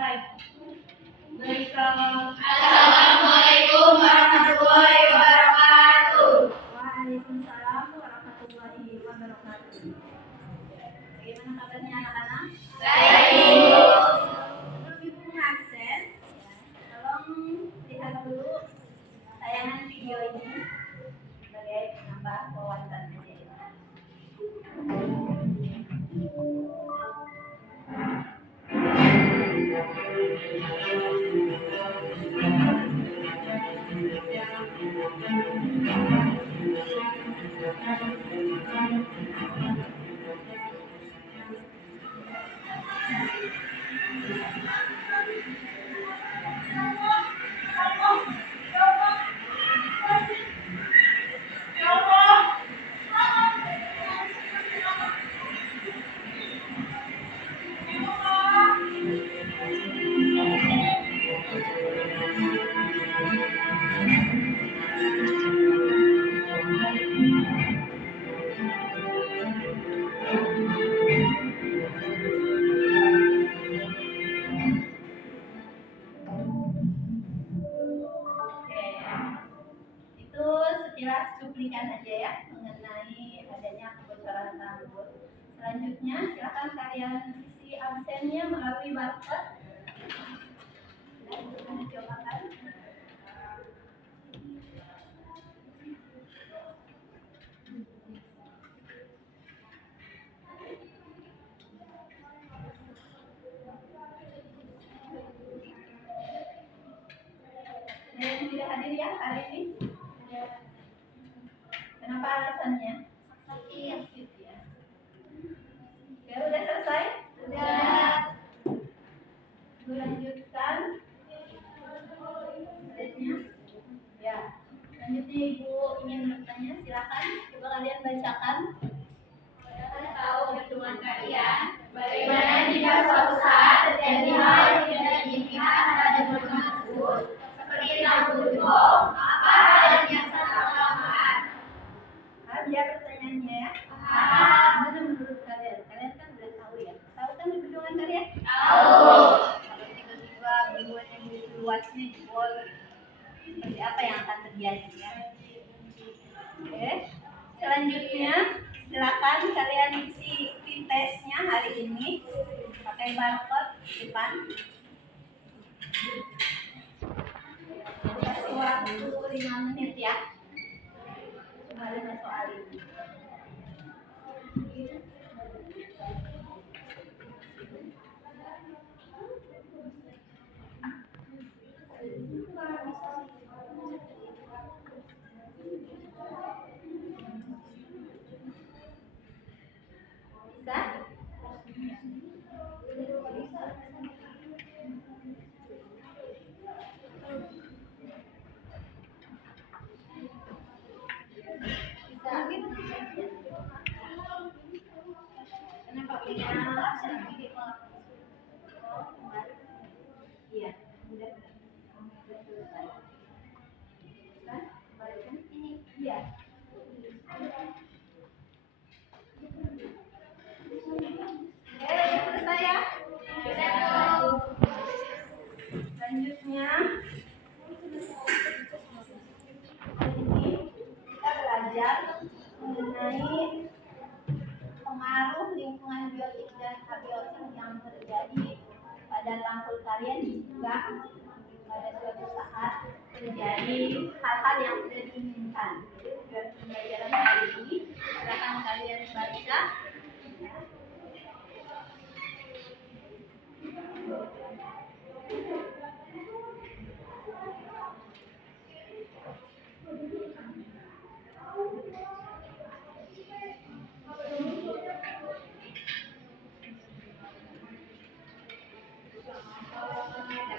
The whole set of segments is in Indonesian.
Assalamualaikum warahmatullahi wabarakatuh. Waalaikumsalam warahmatullahi wabarakatuh. Bagaimana kabarnya anak-anak? Baik. Sebelum ibu mengabsen, tolong lihat dulu tayangan video ini sebagai penambah wawasan. Itu sekilas cuplikan aja ya mengenai adanya kebocoran tambur. Selanjutnya silakan kalian isi absennya melalui barcode. Dan dicobakan. Yang tidak hadir ya hari ini? Kenapa alasannya? Sakit ya. Oke, udah selesai? Sudah. Ibu lanjutkan. Slide-nya. Ya. Selanjutnya Ibu ingin bertanya, silakan. Coba kalian bacakan. Tahu perhitungan kalian, bagaimana jika suatu saat terjadi hal yang tidak diinginkan pada pertemuan tersebut, seperti lampu jebol, apa hal yang biasa kamu lakukan? Biar pertanyaannya ya. Mana menurut kalian? Kalian kan udah tahu ya. Tahu kan perhitungan kalian? Tahu. Kalau tiba-tiba bendungan yang begitu luasnya jebol, seperti apa yang akan terjadi ya? Oke. Selanjutnya, silakan kalian isi testnya hari ini pakai barcode di depan. Kasih waktu 5 menit ya. Cuma 5 soal ini. Kenapa punya iya, udah selesai. Kan? Balikkan ini. Iya. Selesai ya? Selanjutnya ini kita belajar mengenai pengaruh lingkungan biotik dan abiotik yang terjadi pada tanggul kalian jika pada suatu saat terjadi hal-hal yang tidak diinginkan. Jadi pembelajaran hari ini silakan kalian baca.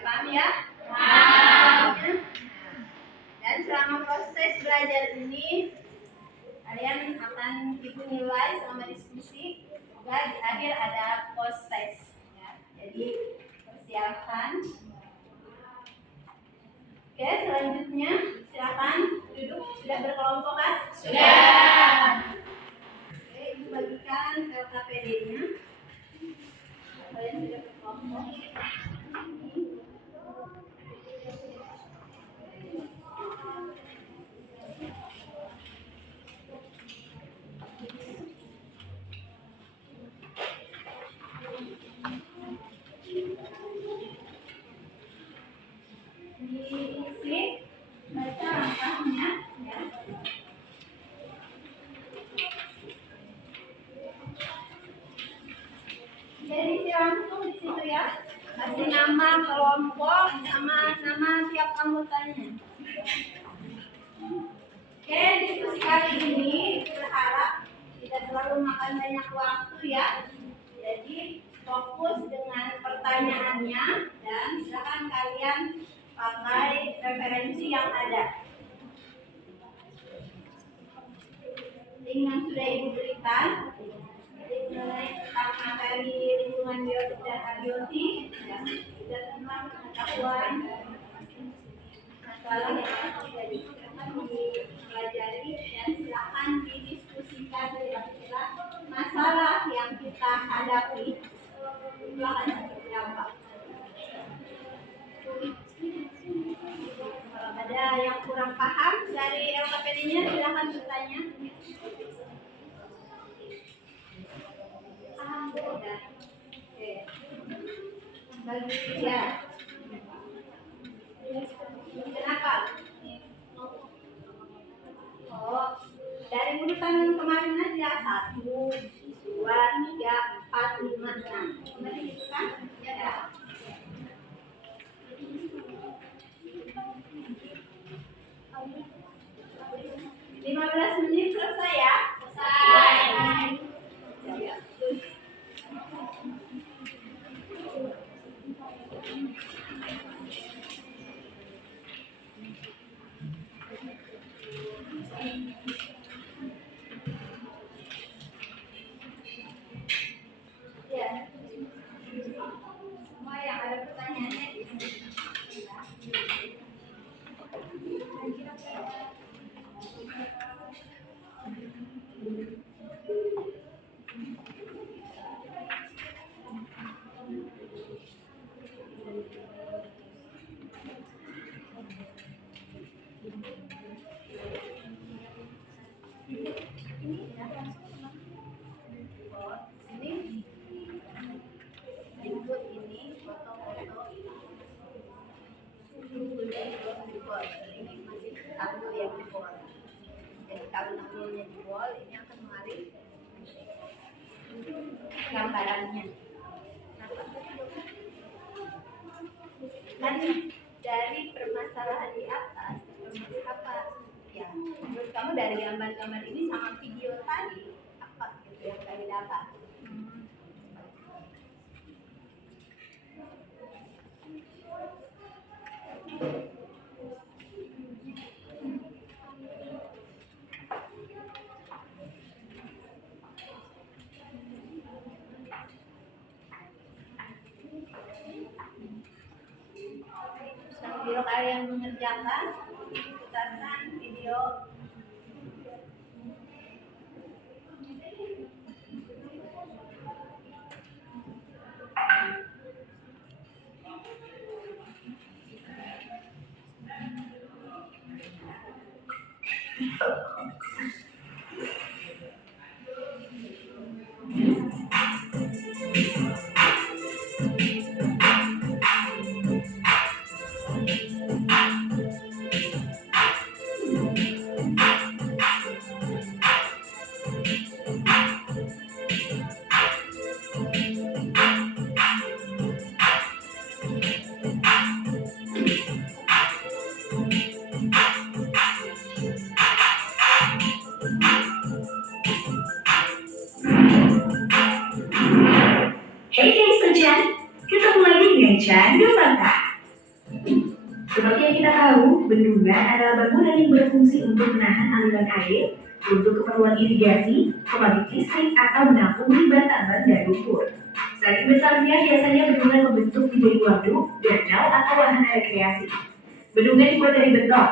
Paham ya? Dan selama proses belajar ini kalian akan Ibu nilai selama diskusi. Juga di akhir ada post test ya. Jadi persiapkan. Oke, selanjutnya silakan duduk. Sudah berkelompok kan? Sudah. Oke, Ibu bagikan LKPD-nya. Kalian sudah berkelompok. kelompok sama nama tiap anggotanya. Oke, diskusi kali ini berharap tidak terlalu makan banyak waktu ya. Jadi fokus dengan pertanyaannya dan silakan kalian pakai referensi yang ada. Link yang sudah Ibu berikan, link mengenai tentang materi lingkungan biotik dan abiotik, juga tentang pengetahuan masalah yang akan dipelajari, dan silakan didiskusikan kira-kira masalah yang kita hadapi itu akan seperti apa. Kalau ada yang kurang paham dari LKPD-nya silakan bertanya. Paham sudah? Oke. Bagi ya. Kenapa? Oh, dari urutan kemarin aja 1, 2, 3, 4, 5, 6. Berarti gitu kan? Ya. 15 menit selesai ya? Selesai. Ya, terus. Ya. Semua yang ada pertanyaannya di sini. Ikut ini foto-foto ini masih tabel yang di wall. Jadi kalau tabelnya di wall, ini akan mengalir gambarannya. Kan dari permasalahan di atas, apa ya? Menurut kamu dari gambar-gambar ini sama video tadi apa gitu yang kami dapat? Sambil kalian mengerjakan, putarkan video. Hey guys, Sojan, ketemu lagi dengan Chan Dewanta. Seperti yang kita tahu, bendungan adalah bangunan yang berfungsi untuk menahan aliran air, untuk keperluan irigasi, pembangkit listrik, atau menampung limbah tambang dan lumpur. Saking besarnya, biasanya bendungan membentuk menjadi waduk, danau, atau wahana rekreasi. Bendungan dibuat dari beton,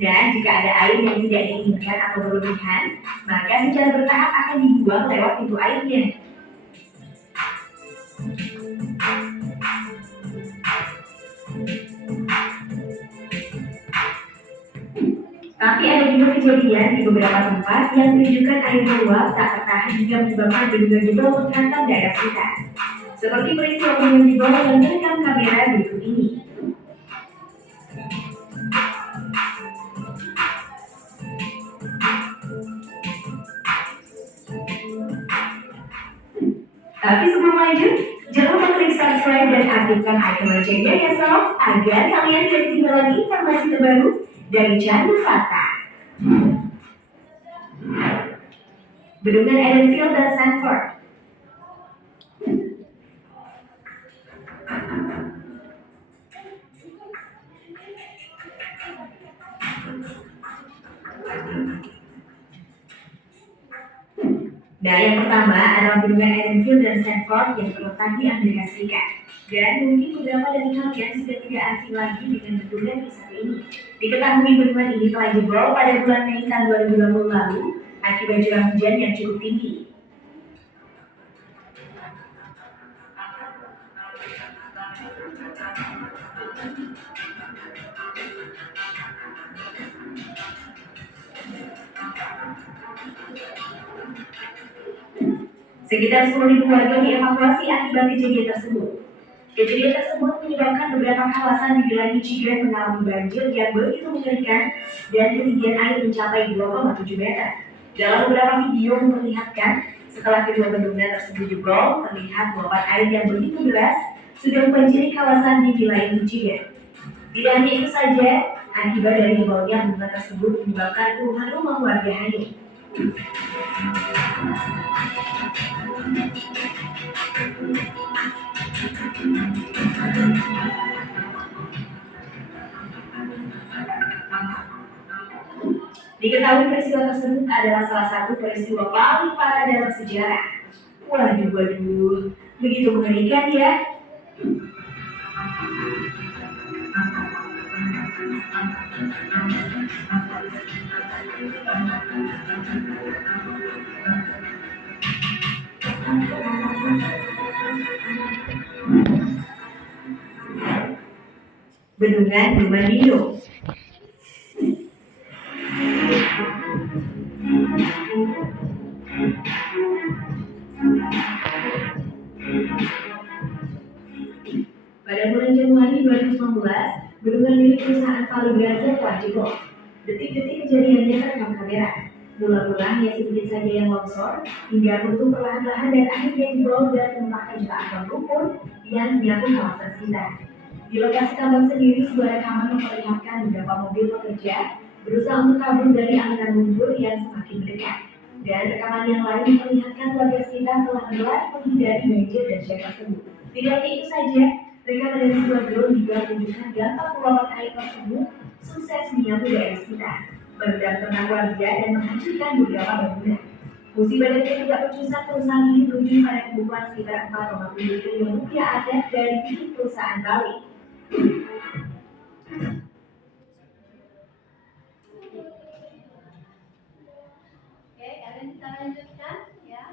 dan jika ada air yang tidak diinginkan atau berlebihan, maka secara bertahap akan dibuang lewat pintu airnya. Tapi ada juga kejadian di beberapa tempat yang menunjukkan air meluap tak tertahan hingga menyebabkan bendungan jebol menghantam daerah sekitar. Seperti peristiwa bendungan jebol yang terekam kamera berikut ini. Tapi sebelum lanjut, jangan lupa klik subscribe dan aktifkan aktifkan icon loncengnya ya sob, agar kalian tidak ketinggalan informasi terbaru dari Candu Fakta. Bendungan Edenfield dan Sanford. Nah, yang pertama adalah bendungan Edenfield dan Sanford yang terletak di Amerika Serikat. Dan mungkin beberapa dari kalian sudah tidak asing lagi dengan bendungan yang satu ini. Diketahui bendungan ini telah jebol pada bulan Mei tahun 2020 lalu akibat curah hujan yang cukup tinggi. Sekitar 10.000 warga dievakuasi akibat kejadian tersebut. Kejadian tersebut menyebabkan beberapa kawasan di wilayah Michigan mengalami banjir yang begitu mengerikan dan ketinggian air mencapai 2,7 meter. Dalam beberapa video memperlihatkan setelah kedua bendungan tersebut jebol, terlihat luapan air yang begitu deras sudah membanjiri kawasan di wilayah Michigan. Tidak hanya itu saja, akibat dari jebolnya bendungan tersebut menyebabkan puluhan rumah warga hanyut. Diketahui peristiwa tersebut adalah salah satu peristiwa paling parah dalam sejarah. Waduh, begitu mengerikan ya. Bendungan Dumanido. Pada bulan Januari 2019, bendungan milik perusahaan Valibraza telah jebol. Detik-detik kejadiannya terekam kamera. Mula-mula hanya sedikit saja yang longsor, hingga runtuh perlahan-lahan dan akhirnya jebol dan memakan jutaan ton lumpur yang menyapu kawasan sekitar. Di lokasi tambang sendiri, sebuah rekaman memperlihatkan beberapa mobil pekerja berusaha untuk kabur dari aliran lumpur yang semakin mendekat. Dan rekaman yang lain memperlihatkan warga sekitar telah berlari menghindari banjir dan syar tersebut. Tidak hanya itu saja, rekaman dari sebuah drone juga menunjukkan dampak luapan air tersebut sukses menyapu daerah sekitar, merendam ternak warga dan menghancurkan beberapa bangunan. Musibah dan ketidakpecusan perusahaan ini berujung pada pembukuan sekitar 4,7 triliun rupiah aset dari pihak perusahaan Bali. Oke, kalian bisa lanjutkan ya.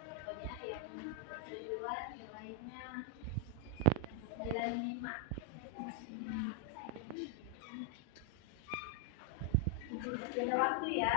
Pokoknya yang keduluan nilainya 95. Masih ada waktu ya.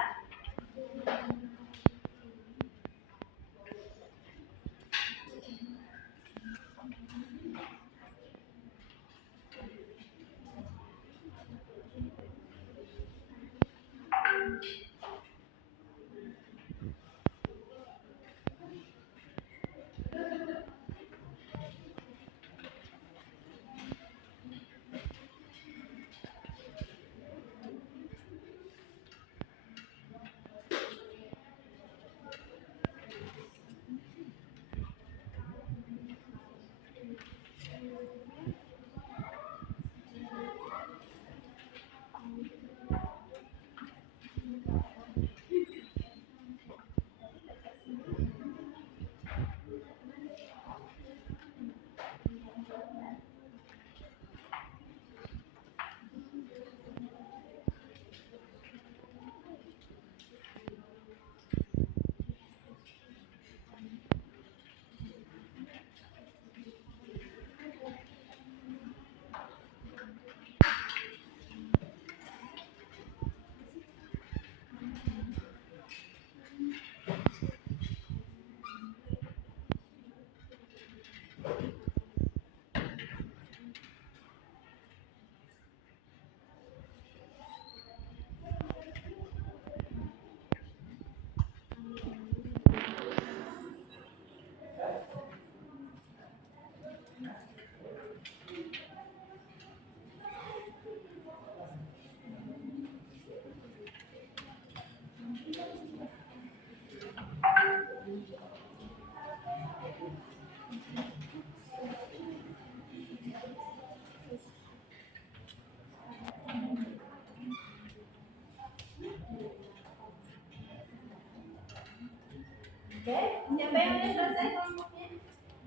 Oke, siapa yang udah selesai kelompoknya?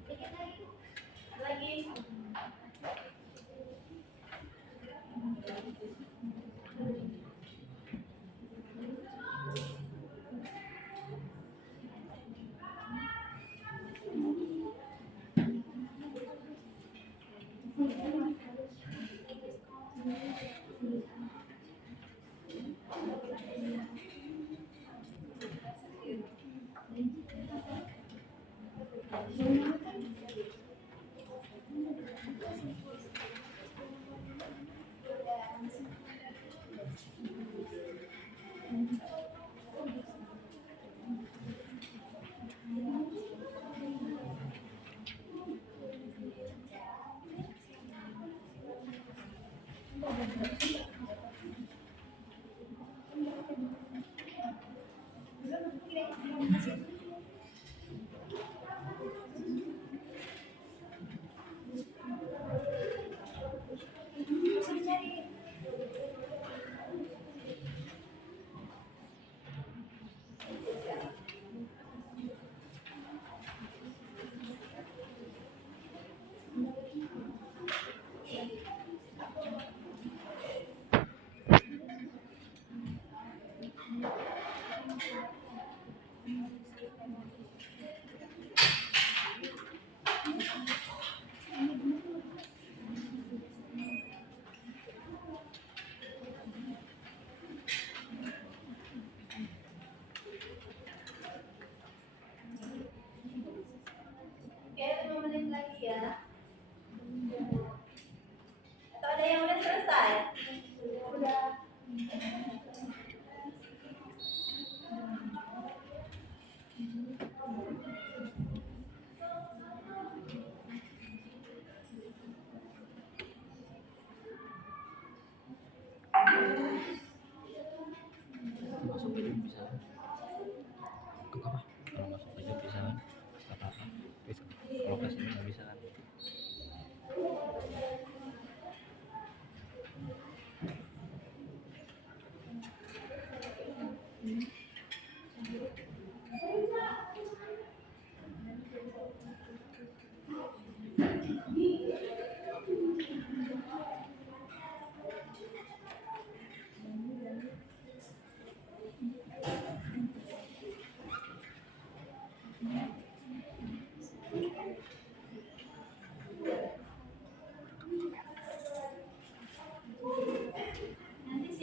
Dikit lagi. Lagi.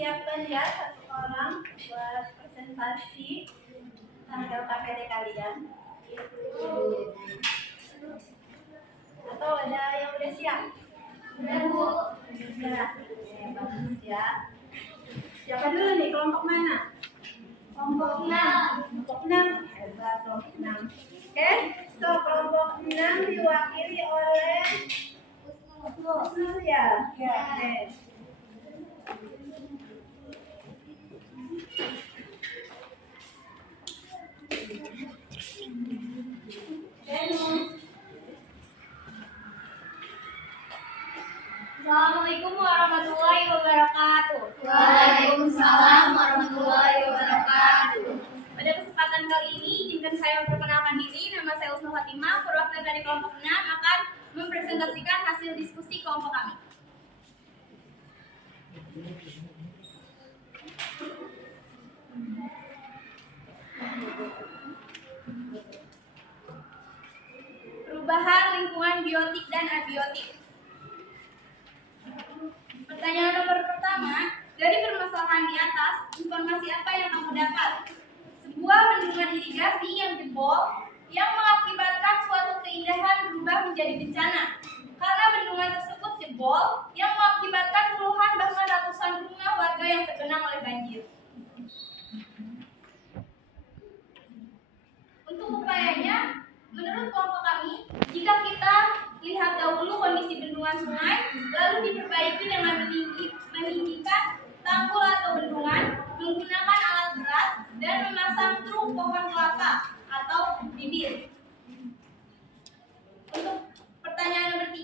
siapkan ya satu orang buat presentasi tanggal KPD kalian. Atau ada yang udah siap? Udah, Bu. Sudah. Oke, bagus ya. Siapa dulu nih, kelompok mana? Kelompok 6. Kelompok 6. Hebat, kelompok 6. Oke, so kelompok 6 diwakili oleh Husnul ya? Ya, oke. Assalamualaikum warahmatullahi wabarakatuh. Waalaikumsalam warahmatullahi wabarakatuh. Pada kesempatan kali ini, izinkan saya memperkenalkan diri. Nama saya Husnul Fatimah, perwakilan dari kelompok 6 akan mempresentasikan hasil diskusi kelompok kami. Perubahan lingkungan biotik dan abiotik. Pertanyaan nomor pertama, dari permasalahan di atas, informasi apa yang kamu dapat? Sebuah bendungan irigasi yang jebol yang mengakibatkan suatu keindahan berubah menjadi bencana. Karena bendungan tersebut jebol yang mengakibatkan puluhan bahkan ratusan rumah warga yang tergenang oleh banjir. Untuk upayanya, menurut kelompok kami, jika kita lihat dahulu kondisi bendungan sungai, lalu diperbaiki dengan meninggikan tanggul atau bendungan, menggunakan alat berat, dan memasang truk pohon kelapa atau bibir. Untuk pertanyaan nomor 3,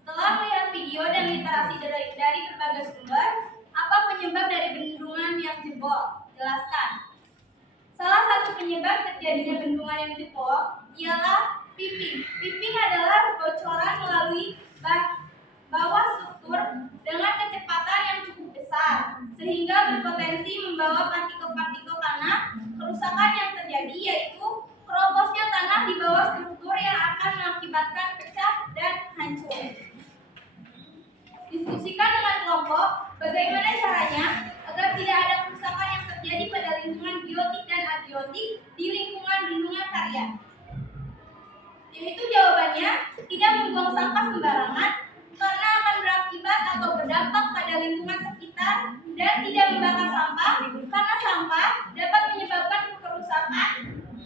setelah melihat video dan literasi dari berbagai sumber, apa penyebab dari bendungan yang jebol? Jelaskan. Salah satu penyebab terjadinya bendungan yang jebol ialah piping. Piping adalah bocoran melalui bawah struktur dengan kecepatan yang cukup besar, sehingga berpotensi membawa partikel-partikel tanah. Kerusakan yang terjadi yaitu kerobosnya tanah di bawah struktur yang akan mengakibatkan pecah dan hancur. Diskusikan dengan kelompok bagaimana caranya agar tidak ada kerusakan yang terjadi pada lingkungan biotik dan abiotik di lingkungan bendungan karya. Yaitu jawabannya, tidak membuang sampah sembarangan karena akan berakibat atau berdampak pada lingkungan sekitar, dan tidak membakar sampah karena sampah dapat menyebabkan kerusakan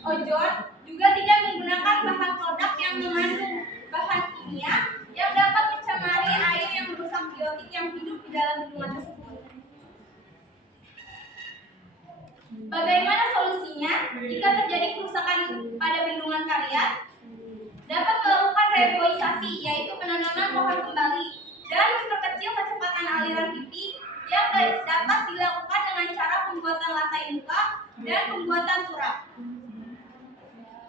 ozon. Juga tidak menggunakan bahan produk yang mengandung bahan kimia yang dapat mencemari air yang merusak biotik yang hidup di dalam bendungan tersebut. Bagaimana solusinya jika terjadi kerusakan pada bendungan karya? Dapat melakukan reboisasi, yaitu penanaman pohon kembali, dan memperkecil kecepatan aliran pipi yang dapat dilakukan dengan cara pembuatan lantai muka dan pembuatan turap.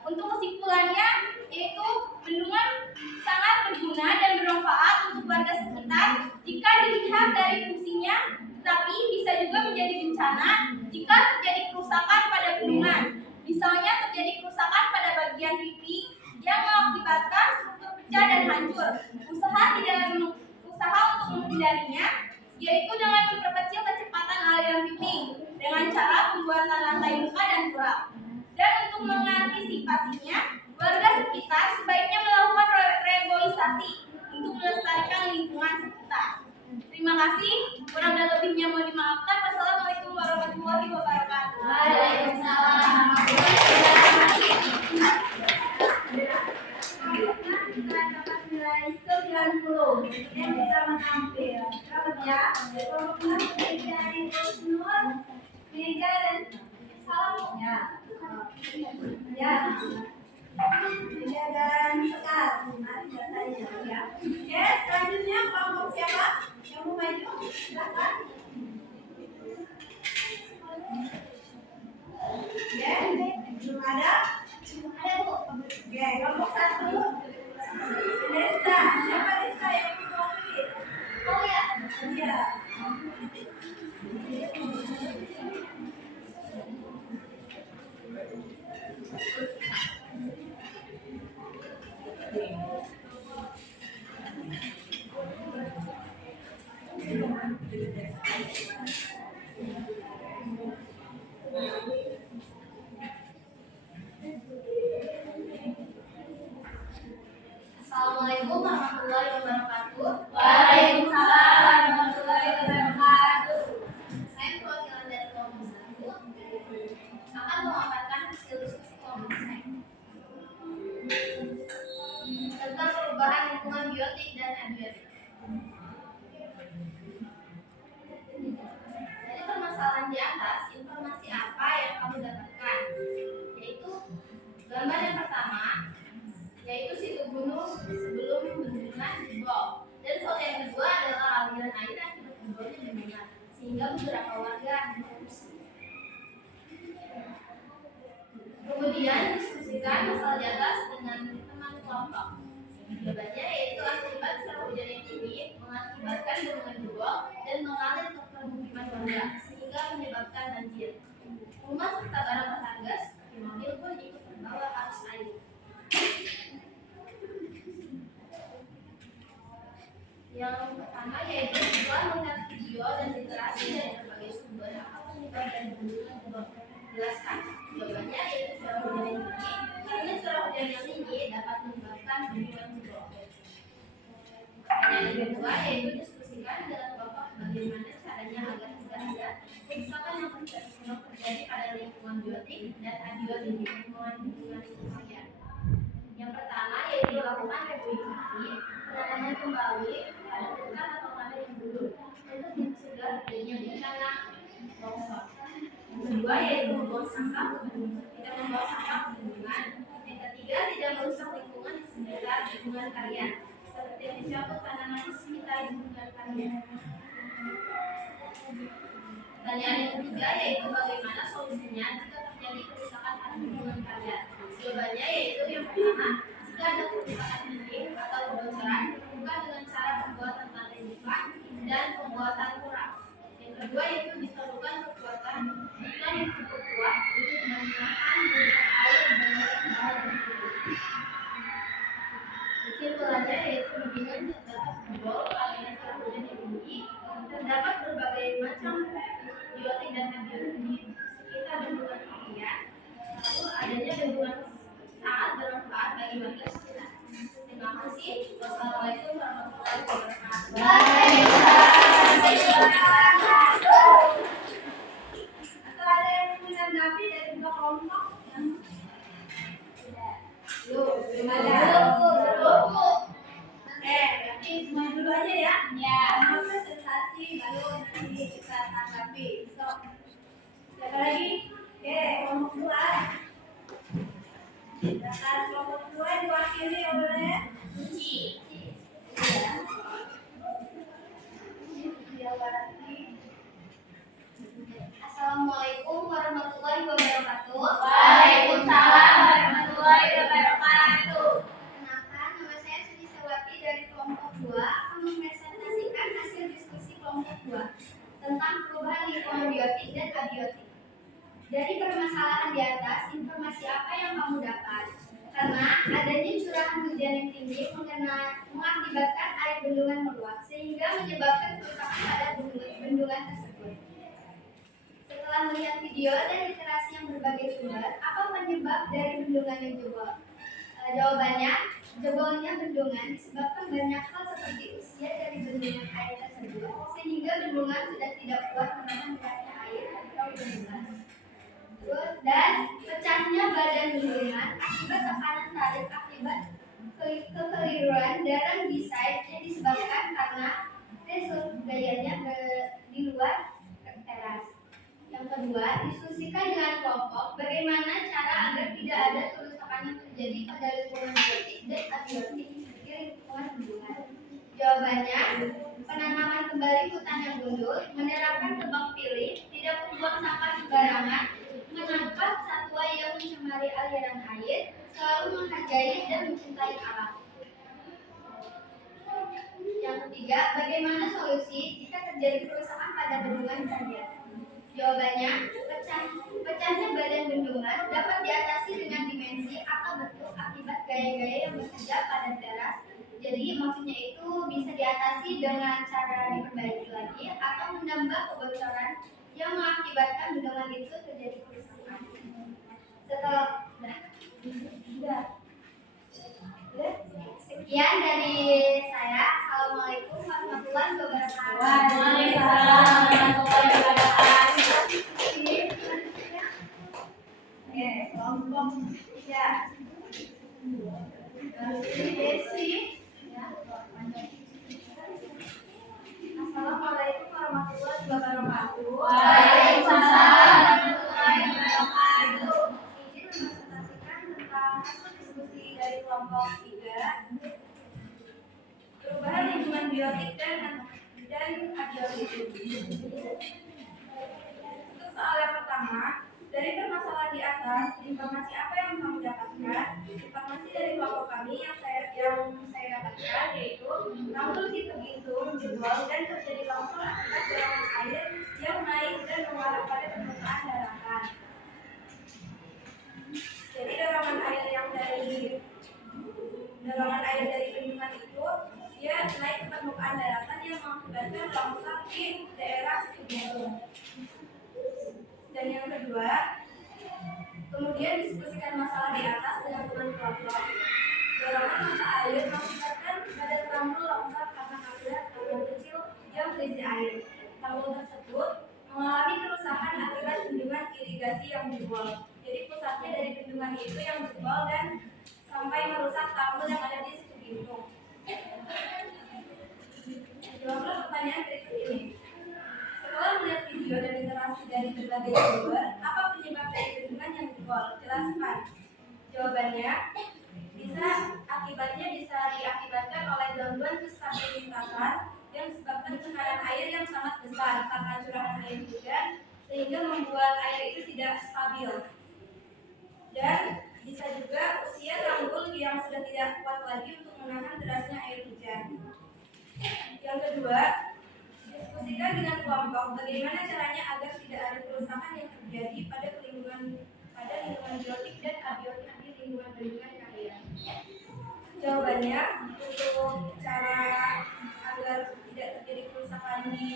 Untuk kesimpulannya, yaitu bendungan sangat berguna dan bermanfaat untuk warga sekitar jika dilihat dari fungsinya, tetapi bisa juga menjadi bencana jika terjadi kerusakan pada bendungan. Misalnya terjadi kerusakan pada bagian pipi yang mengakibatkan struktur pecah dan hancur. Usaha untuk menghindarinya yaitu dengan memperkecil kecepatan aliran pipi dengan cara pembuatan lantai muka dan turap. Dan untuk mengantisipasinya, warga sekitar sebaiknya melakukan reboisasi untuk melestarikan lingkungan sekitar. Terima kasih. Kurang dan lebihnya mohon dimaafkan. Wassalamualaikum warahmatullahi wabarakatuh. Waalaikumsalam. Dapat nilai 90 yang bisa menampil. Selamat ya. Kelompok 6 dari Husnul, Mega dan Salam ya. Ya. Mega dan Sekar. Mari datanya ya. Oke, selanjutnya kelompok siapa? Yang mau maju? Silakan. Ya, belum ada? Ada, Bu. Oke, kelompok 1. Desta, siapa Desta yang mewakili? Oh ya. Iya. Assalamualaikum warahmatullahi wabarakatuh. Waalaikumsalam warahmatullahi wabarakatuh. Saya perwakilan dari kelompok 1 akan memaparkan hasil diskusi kelompok saya tentang perubahan lingkungan biotik dan abiotik. Dari permasalahan di atas, informasi apa yang kamu dapatkan? Yaitu gambar yang pertama, yaitu situ gunung sebelum bendungan jebol. Dan foto yang kedua adalah aliran air yang jebolnya bendungan, sehingga beberapa warga mengungsi. Kemudian diskusikan masalah di atas dengan teman kelompok. Jawabannya yaitu akibat curah hujan yang tinggi mengakibatkan bendungan jebol dan mengalir ke permukiman warga, sehingga menyebabkan banjir. Rumah serta barang berharga seperti mobil pun ikut terbawa arus air. Yang pertama yaitu setelah melihat video dan literasi dari berbagai sumber apa penyebab dan bendungan jebol. Jelaskan. Jawabannya yaitu curah hujan yang tinggi, karena curah hujan yang tinggi dapat menyebabkan bendungan jebol. Yang kedua yaitu diskusikan dengan kelompok bagaimana caranya agar tidak ada kerusakan yang terjadi pada lingkungan biotik dan abiotik di lingkungan kalian. Yang pertama yaitu lakukan reboisasi, penanaman kembali pada hutan atau tanah yang dulu untuk mencegah terjadinya bencana longsor. Yang kedua yaitu membuang sampah, tidak membawa sampah ke lingkungan. Yang ketiga tidak merusak lingkungan di sekitar lingkungan kalian, seperti mencabut tanaman di sekitar lingkungan kalian. Pertanyaan yang ketiga yaitu bagaimana solusinya jika terjadi kerusakan pada lingkungan kalian. Jawabannya yaitu yang pertama, jika ada kerusakan dinding atau kebocoran, dilakukan dengan cara pembuatan lantai lipat dan pembuatan turap. Yang kedua yaitu diperlukan kekuatan bukan yang cukup kuat untuk menahan gelombang air dan bahan kesimpulannya yaitu bendungan dapat jebol karena curah hujan yang tinggi. Terdapat berbagai macam biotik dan abiotik di sekitar bendungan kalian. Lalu adanya bendungan sangat bermanfaat bagi warga sekitar. Terima kasih. Wassalamualaikum warahmatullahi wabarakatuh. Atau ada yang menanggapi dari dua kelompok? Belum ada. Oke, berarti semua dulu aja ya. Ya. Sama presentasi baru nanti kita tanggapi. Siapa lagi? Oke, kelompok 2. Silakan kelompok 2 diwakili oleh Suci. Assalamualaikum warahmatullahi wabarakatuh. Waalaikumsalam warahmatullahi wabarakatuh. Kenalkan, nama saya Suci Sewati dari kelompok 2 akan mempresentasikan hasil diskusi kelompok 2 tentang perubahan lingkungan biotik dan abiotik. Dari permasalahan di atas, informasi apa yang kamu dapat? Karena adanya curahan hujan yang tinggi mengakibatkan air bendungan meluap sehingga menyebabkan kerusakan pada bendungan tersebut. Setelah melihat video dan literasi yang berbagai sumber, apa penyebab dari bendungan yang jebol? Jawabannya, jebolnya bendungan disebabkan banyak hal seperti usia dari bendungan air tersebut, sehingga bendungan sudah tidak kuat menahan derasnya air atau bendungan. Dan pecahnya badan bendungan akibat tekanan tarik akibat kekeliruan dalam desain yang disebabkan karena resource gayanya di luar teras. Yang kedua, diskusikan dengan kelompok bagaimana cara agar tidak ada kerusakan yang terjadi pada lingkungan biotik dan abiotik seperti lingkungan bendungan. Jawabannya, penanaman kembali hutan yang gundul, menerapkan tebang pilih, tidak membuang sampah sembarangan, menangkap satwa yang mencemari aliran air, selalu menghargai dan mencintai alam. Yang ketiga, bagaimana solusi jika terjadi kerusakan pada bendungan kalian? Jawabannya, pecahnya badan bendungan dapat diatasi dengan dimensi atau bentuk akibat gaya-gaya yang bekerja pada teras, Jadi maksudnya itu bisa diatasi dengan cara diperbaiki lagi atau menambah kebocoran yang mengakibatkan bendungan itu terjadi kerusakan. Setelah sekian dari saya. Assalamualaikum warahmatullahi wabarakatuh. Waalaikumsalam warahmatullahi wabarakatuh. Oke, kelompok 3. Desi. Assalamualaikum warahmatullahi wabarakatuh. Waalaikumsalam warahmatullahi wabarakatuh. Izin mempresentasikan tentang hasil diskusi dari kelompok 3. Perubahan lingkungan biotik dan abiotik. Untuk soal yang pertama, dari permasalahan di atas, informasi apa yang kamu dapatkan? Informasi dari kelompok kami yang saya dapatkan yaitu tanggul Situgintung jebol dan terjadi longsor akibat gelombang air yang naik dan mengarah pada permukaan daratan. Jadi dorongan air dari bendungan itu dia naik ke permukaan daratan yang mengakibatkan longsor di daerah Situgintung. Dan yang kedua, kemudian diskusikan masalah di atas dengan teman kelompok. Dorongan massa air mengakibatkan badan tanggul longsor karena aliran kecil yang berisi air. Tanggul tersebut mengalami kerusakan akibat bendungan irigasi yang jebol. Jadi pusatnya dari bendungan itu yang jebol dan sampai merusak tanggul yang ada di Situgintung. Jawablah pertanyaan berikut ini. Setelah melihat video dan literasi dari berbagai sumber, apa penyebab dari bendungan yang jebol? Jelaskan. Jawabannya, akibatnya bisa diakibatkan oleh gangguan kestabilitasan yang disebabkan tekanan air yang sangat besar karena curahan air hujan sehingga membuat air itu tidak stabil. Dan bisa juga usia tanggul yang sudah tidak kuat lagi untuk menahan derasnya air hujan. Yang kedua, diskusikan dengan kelompok bagaimana caranya agar tidak ada kerusakan yang terjadi pada lingkungan biotik dan abiotik di lingkungan bendungan kalian. Jawabannya, untuk cara agar tidak terjadi kerusakan di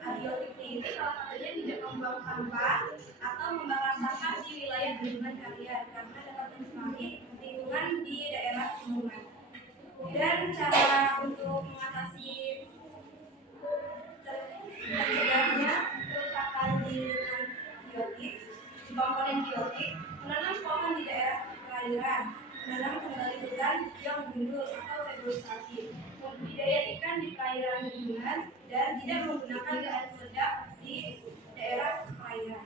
abiotik ini salah satunya tidak membuang sampah atau membakar sampah di wilayah bendungan kalian karena dapat mencemari lingkungan di daerah bendungan. Dan cara untuk mengatasi tercegahnya kerusakan di lingkungan biotik, di komponen biotik, menanam pohon di daerah perairan, menanam kembali hutan yang gundul atau reboisasi, membudidaya ikan di perairan bendungan, dan tidak menggunakan bahan peledak di daerah perairan.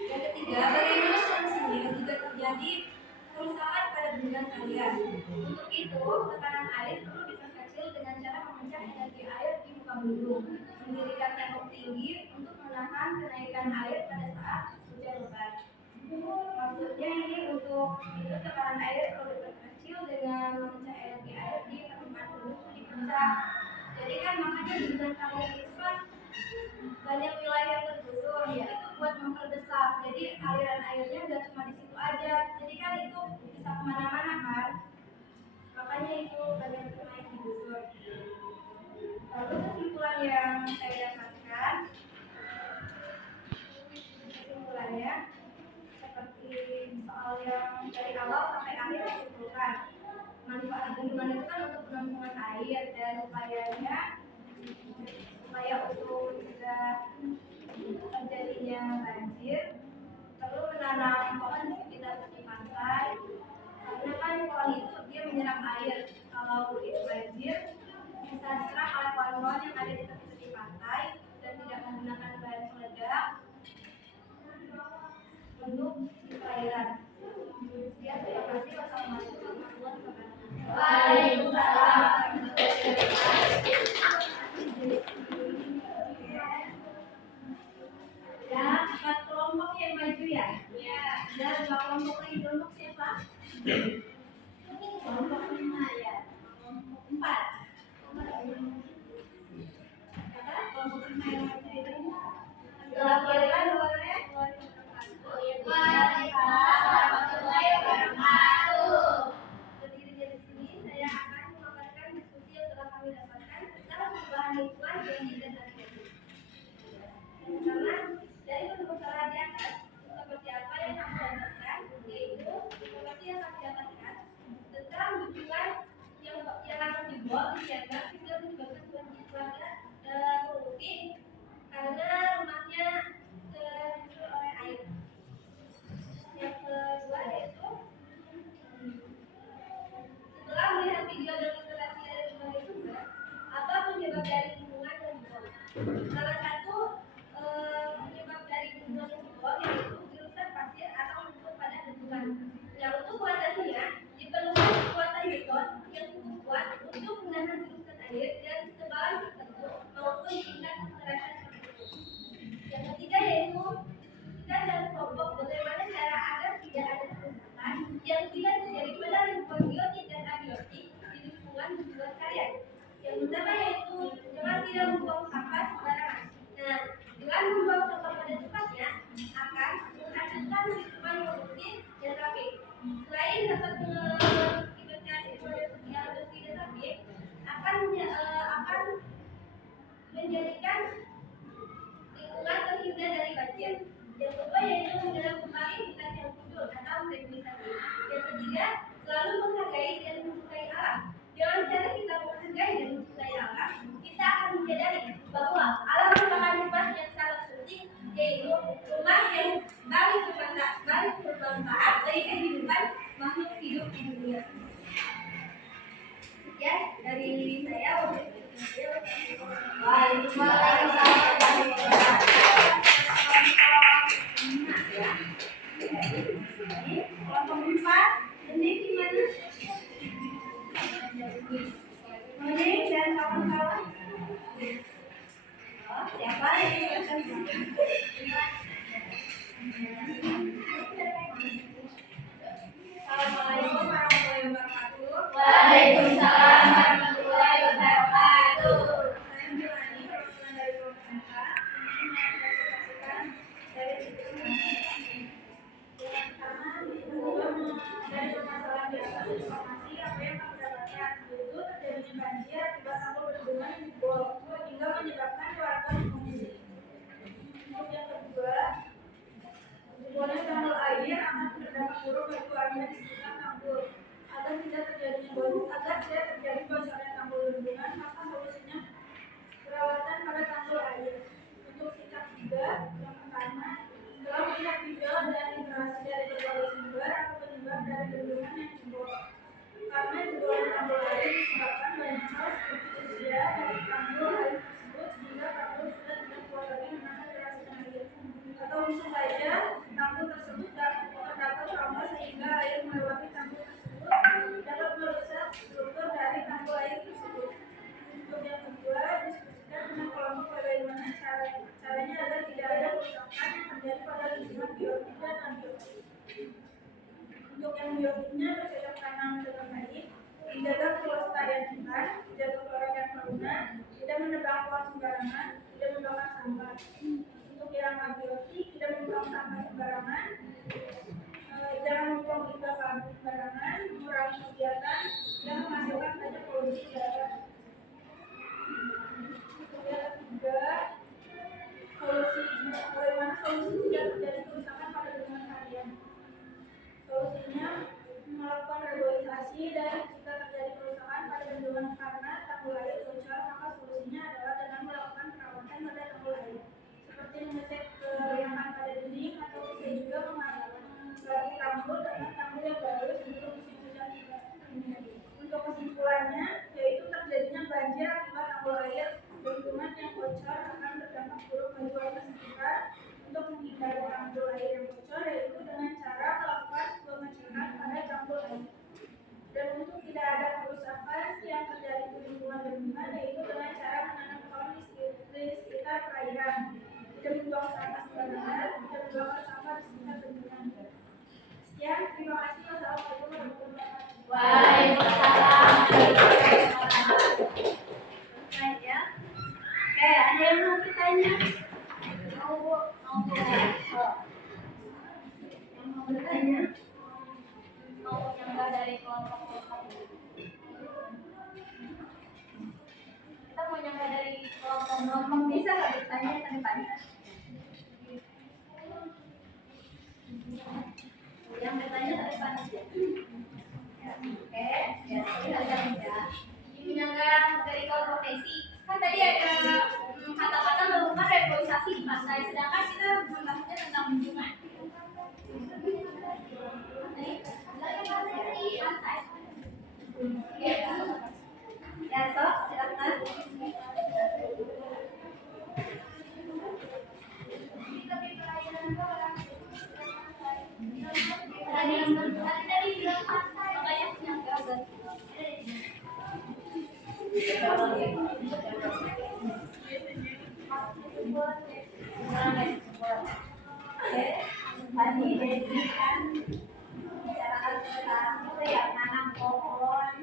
Yang ketiga, bagaimana solusinya jika terjadi kerusakan pada bendungan kalian? Untuk itu, tekanan air perlu diperkecil dengan cara memecah energi air di muka bendung, mendirikan tembok tinggi untuk menahan kenaikan air pada saat hujan lebat. Maksudnya ini untuk itu tekanan air perlu diperkecil dengan memecah energi air di permukaan bendung itu dipecah. Jadi kan makanya bendungan kalian itu kan banyak wilayah yang tergusur, ya itu buat memperbesar. Jadi aliran airnya nggak cuma di situ aja. Jadi kan itu bisa kemana-mana kan. Makanya itu banyak naik digusur. Lalu kesimpulan yang saya dapatkan, kesimpulannya seperti soal yang dari awal sampai akhir disimpulkan. Manfaat bendungan itu kan untuk penampungan air dan upaya untuk mencegah terjadinya banjir, perlu menanam pohon di sekitar tepi pantai karena kan pohon itu dia menyerap air. Kalau itu banjir bisa diserap oleh pohon-pohon yang ada di tepi pantai dan tidak menggunakan bahan peledak untuk di perairan. Ya, terima kasih. Wassalamualaikum warahmatullahi wabarakatuh. Waalaikumsalam warahmatullahi wabarakatuh. Ya, 4 kelompok yang maju ya? Iya. Dan 2 kelompok lagi, kelompok siapa? Kelompok 5 ya. Kelompok 4. Kelompok 5 yang maju itu. Assalamualaikum warahmatullahi wabarakatuh. Waalaikumsalam warahmatullahi wabarakatuh. lingkungan yang didekati. Pertama, dari permasalahan di atas, seperti apa yang akan didapatkan, yaitu informasi yang akan didapatkan tentang lingkungan yang akan dibuat dijaga sehingga menyebabkan keluarga pengungsi karena rumahnya terhancur oleh air. Yang kedua yaitu setelah melihat video dokumentasi dari berbagai sumber, apa penyebab dari lingkungan yang dibuat? Salah satu penyebab dari lingkungan yang dibuat yaitu gerusan pasir atau lumpur pada bendungan. Yang untuk mengatasinya diperlukan kekuatan beton yang cukup kuat untuk menahan gerusan air dan ketebalan tertentu maupun tingkat kekerasan tertentu. Yang ketiga yaitu diskusikan dalam kelompok bagaimana cara agar tidak ada kerusakan yang tidak terjadi pada lingkungan biotik dan abiotik di lingkungan tujuan kalian. Yang pertama yaitu jangan tidak membuang sampah sembarangan. Nah, dengan membuang sampah pada tempatnya akan menghasilkan lingkungan yang bersih dan rapi. Selain dapat mengakibatkan ekosistem yang bersih dan rapi, akan menjadikan lingkungan terhindar dari banjir. Yang kedua yaitu menggunakan kembali hutan yang muncul atau rehabilitasi. Yang ketiga, selalu menghargai dan mencintai alam. Dengan cara kita menghargai dan mencintai alam, kita akan menyadari bahwa alam merupakan rumah yang sangat penting, yaitu rumah yang paling bermanfaat bagi kehidupan makhluk hidup di dunia. Sekian dari saya. Kelompok 4, ini gimana? Ini dan kawan-kawan. Oh, siapa yang Assalamualaikum warahmatullahi wabarakatuh. Waalaikumsalam warahmatullahi wabarakatuh. Saya Melani, perwakilan dari kelompok 4. Ini saya presentasikan dari yang pertama dari permasalahan di atas informasi apa yang kami dapatkan, yaitu terjadinya banjir akibat tanggul bendungan yang jebol hingga menyebabkan warga mengungsi. Untuk yang kedua, jebolnya tanggul air akan berdampak buruk bagi warga di sekitar tanggul. Agar tidak terjadi bocornya tanggul bendungan, maka solusinya perawatan pada tanggul air. Untuk sikap juga, yang pertama, setelah melihat video dan informasi dari berbagai sumber atau penyebab dari bendungan yang jebol. Karena jebolan tanggul air disebabkan banyak hal seperti usia dari tanggul air tersebut sehingga tanggul sudah tidak kuat lagi menahan derasnya air. Atau bisa saja tanggul tersebut terdapat trauma sehingga air melewati tanggul tersebut dapat merusak struktur dari tanggul air tersebut. Untuk yang kedua, diskusikan dengan kelompok bagaimana caranya agar tidak ada kerusakan yang terjadi pada lingkungan biotik dan abiotik. Untuk yang biotiknya bercocok tanam dengan baik, menjaga kelestarian hutan, menjaga flora dan fauna, tidak menebang pohon sembarangan, tidak membakar sampah. Untuk yang abiotik, tidak membuang sampah sembarangan, jangan membuang limbah pabrik sembarangan, mengurangi kegiatan dan menghasilkan banyak polusi udara. Untuk yang ketiga, bagaimana solusi tidak terjadi kerusakan pada lingkungan kalian. Solusinya melakukan reboisasi, dan jika terjadi kerusakan pada bendungan karena tanggul air bocor, maka solusinya adalah dengan melakukan perawatan pada tanggul air, seperti mengecek kelayakan pada dinding atau bisa juga mengganti tanggul dengan tanggul yang baru sebelum musim hujan tiba. Untuk kesimpulannya, yaitu terjadinya banjir akibat tanggul air bendungan yang bocor akan berdampak buruk bagi warga sekitar. Untuk menghindari tanggul air yang bocor yaitu dengan cara melakukan pengecekan pada tanggul air. Dan untuk tidak ada kerusakan yang terjadi di lingkungan bendungan yaitu dengan cara menanam pohon di sekitar perairan, tidak membuang sampah sembarangan, tidak membakar sampah di sekitar bendungan. Sekian, terima kasih. Wassalamualaikum warahmatullahi wabarakatuh. Waalaikumsalam warahmatullahi wabarakatuh. Selesai ya. Oke, ada yang mau bertanya? Mau yang mau bertanya? Mau nyangka dari kelompok 4. Kita mau nyangka dari Ngomong bisa nggak bertanya ke depan? Yang bertanya ke depan aja. Ya, oke, ya silakan ya. Menyangga dari profesi kan tadi ada kata-kata melakukan reboisasi di pantai, sedangkan kita membahasnya tentang bendungan. Dari pantai. Ya, sok silakan. Tadi bilang pantai, makanya menyangga Tadi Desi kan bicarakan tentang itu ya nanam pohon.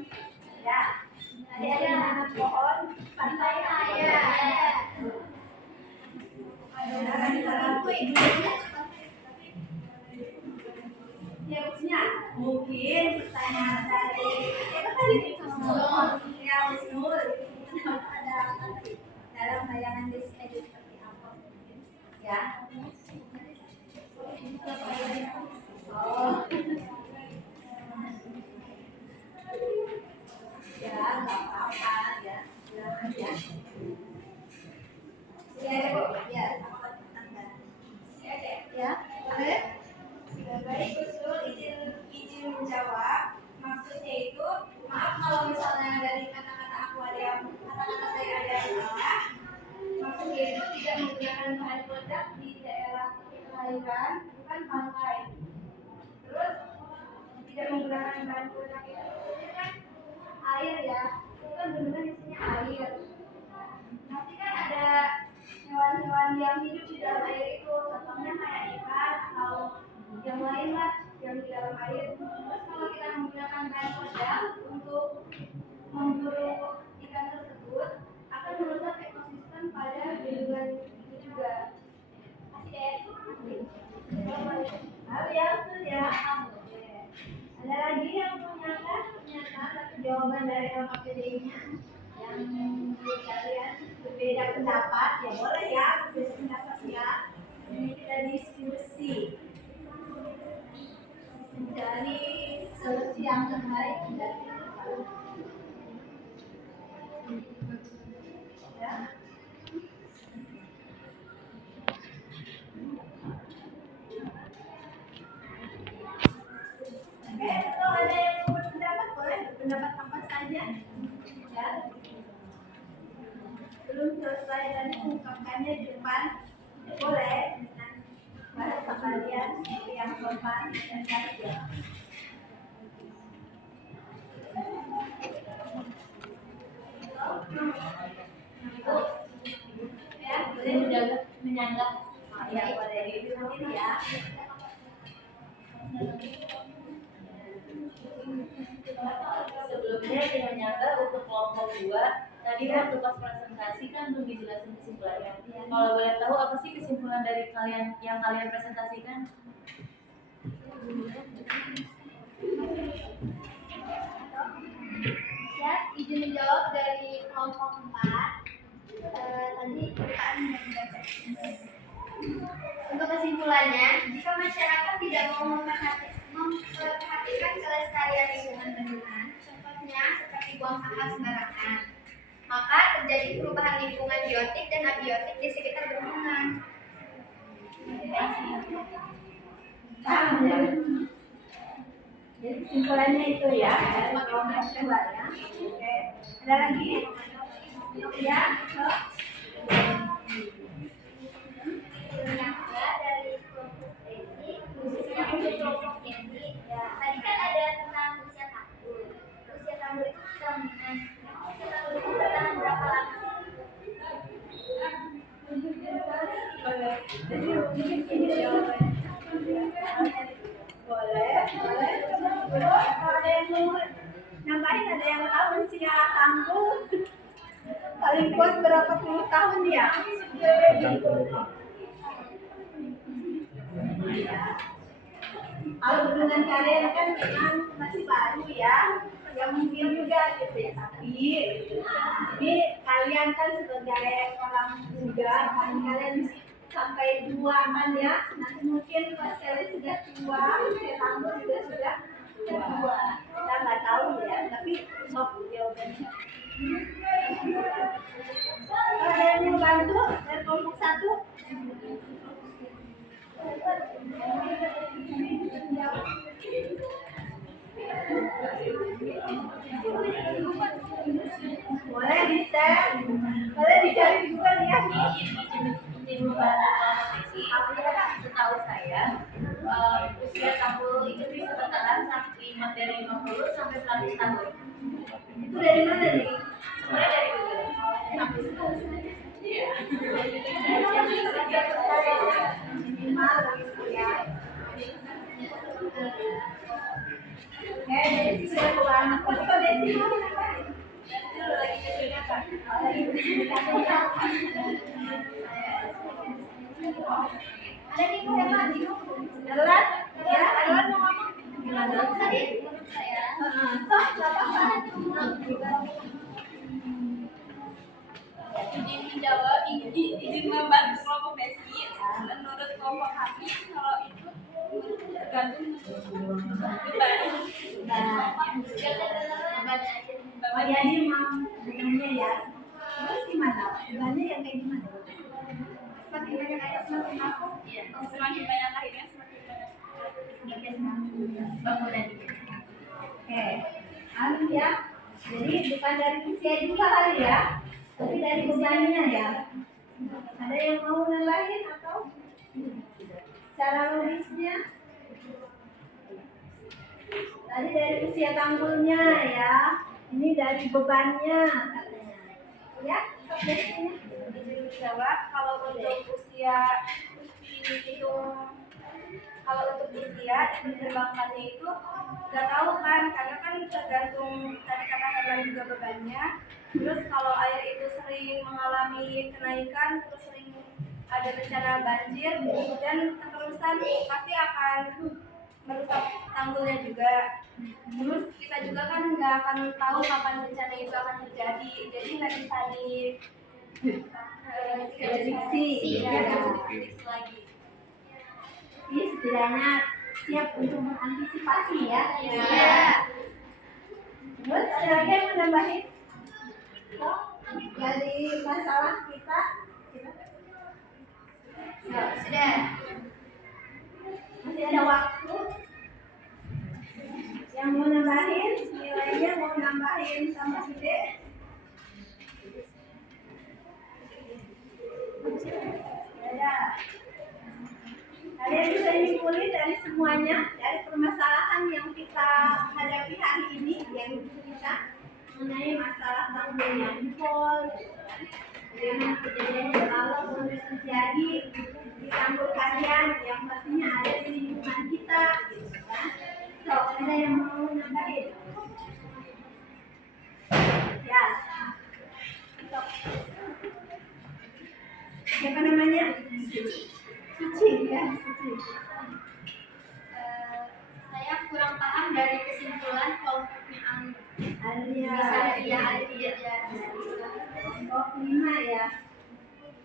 Ya, tadi ada nanam pohon pantai ya. ada di dalam ibu. Ya, maksudnya mungkin pertanyaan dari tadi ya Wisnul ada dalam bayangan Desi itu seperti apa? Ya. Oh. Ya, nggak apa-apa ya. Bilang aja. Ya, Bu. Ya, apa Anda? Ya, oke. Baik, Kusnul izin menjawab. Maksudnya itu, maaf kalau misalnya dari kata-kata aku ada yang kata-kata saya ada yang salah. Maksudnya itu tidak menggunakan bahan peledak di daerah kelahiran, bukan pantai. Terus tidak menggunakan bahan peledak itu maksudnya kan air ya, itu kan benar-benar isinya air. Nanti kan ada hewan-hewan yang hidup di dalam air itu, contohnya kayak ikan atau yang lain lah yang di dalam air. Terus kalau kita menggunakan bahan peledak untuk memburu ikan tersebut akan merusak ekosistem pada bendungan itu juga. Kasih deh. Hal yang sudah. Ada lagi yang menyatakan satu jawaban dari LKPD-nya yang menurut kalian berbeda pendapat, ya boleh ya berbeda pendapat ya. Ini kita diskusi mencari solusi yang terbaik dari ya. Oke, kalau ada yang mau berpendapat boleh berpendapat apa saja ya. Belum selesai tadi mengungkapkannya di depan boleh dengan bahasa kalian yang sopan dan saja. Ya, boleh menyanggah. Ya, boleh dibilang ya. Sebelumnya dengan nyata untuk kelompok 2 tadi waktu pas presentasi kan belum dijelasin kesimpulannya. Kalau boleh tahu apa sih kesimpulan dari kalian yang kalian presentasikan? Ya, izin menjawab dari kelompok 4. Tadi untuk kesimpulannya, jika masyarakat tidak mau memperhatikan kelestarian lingkungan bendungan, contohnya seperti buang sampah sembarangan, maka terjadi perubahan lingkungan biotik dan abiotik di sekitar bendungan. Jadi kesimpulannya itu ya, dari kelompok 2 ya. Oke, ada lagi? Ya, Dari kelompok Desi, khususnya untuk kelompok Desi, ya, tadi kan ada tentang usia tambur. Usia tambur itu kandungan. Usia tambur itu bertahan berapa lama sih? boleh. Jadi mungkin ini jawabannya. Boleh. Kalau ada yang mau nambahin, ada yang tahu usia tambur paling kuat berapa puluh tahun ya? Kalau bendungan kalian kan memang masih baru ya, mungkin juga gitu ya, tapi ini kalian kan sebagai orang muda, kan kalian sampai tua kan ya. Nanti mungkin pas kalian sudah tua, usia tambah juga sudah tua. Kita nggak tahu ya, tapi sok jawabannya. Ada yang mau bantu dari kelompok 1? Boleh di-share, boleh dicari juga ya. Izin membantu setahu saya usia tampil itu bisa bertahan dari 50 sampai 100 tahun. Itu dari mana nih? Sebenarnya dari Google. Oke, dari sisi yang foto dari sini mau ngapain? Ada nih Bu Eva, Jalan, ya, jalan mau ngomong. Gimana? tadi menurut saya Sok, nggak apa-apa. Izin menjawab, izin membantu kelompok Besi. Menurut kelompok kami, kalau itu tergantung beban. Oh jadi mau bebannya ya. Terus gimana? Bebannya yang kayak gimana? semakin banyak air semakin mampu. Semakin banyak akhirnya semakin banyak Bangunan. Oke, anu ya. Jadi bukan dari usia juga kali ya, tapi dari bebannya ya. Ada yang mau nambahin atau cara logisnya? Tadi dari usia tanggulnya ya, ini dari bebannya katanya. Ya, biasanya. izin menjawab. Kalau untuk usia dihitung, kalau untuk usia yang diterbangkannya itu nggak tahu kan, karena kan tergantung tadi kata Herman juga bebannya. Terus kalau air itu sering mengalami kenaikan, terus sering ada bencana banjir dan keterusan, pasti akan merusak tanggulnya juga. Terus kita juga kan nggak akan tahu kapan bencana itu akan terjadi, jadi nggak bisa Prediksi. ya, prediksi lagi. Ini setidaknya siap untuk mengantisipasi ya. Iya. Terus ada lagi yang mau nambahin? Oh, dari masalah kita. Sudah. Masih ada waktu. Yang mau nambahin, nilainya mau nambahin sama gede. Ya. Kalian bisa nyimpulin dari semuanya, dari permasalahan yang kita hadapi hari ini, yang kita mengenai masalah tanggul yang jebol, bagaimana kejadian kalau sampai terjadi di tanggul kalian yang pastinya ada di lingkungan kita, gitu kan? So, ada yang mau nambahin? Ya. So. Siapa namanya? Suci ya, Suci. Saya kurang paham dari kesimpulan kelompoknya Alia. Alia, Alia, ya. Kelompok 5 ya.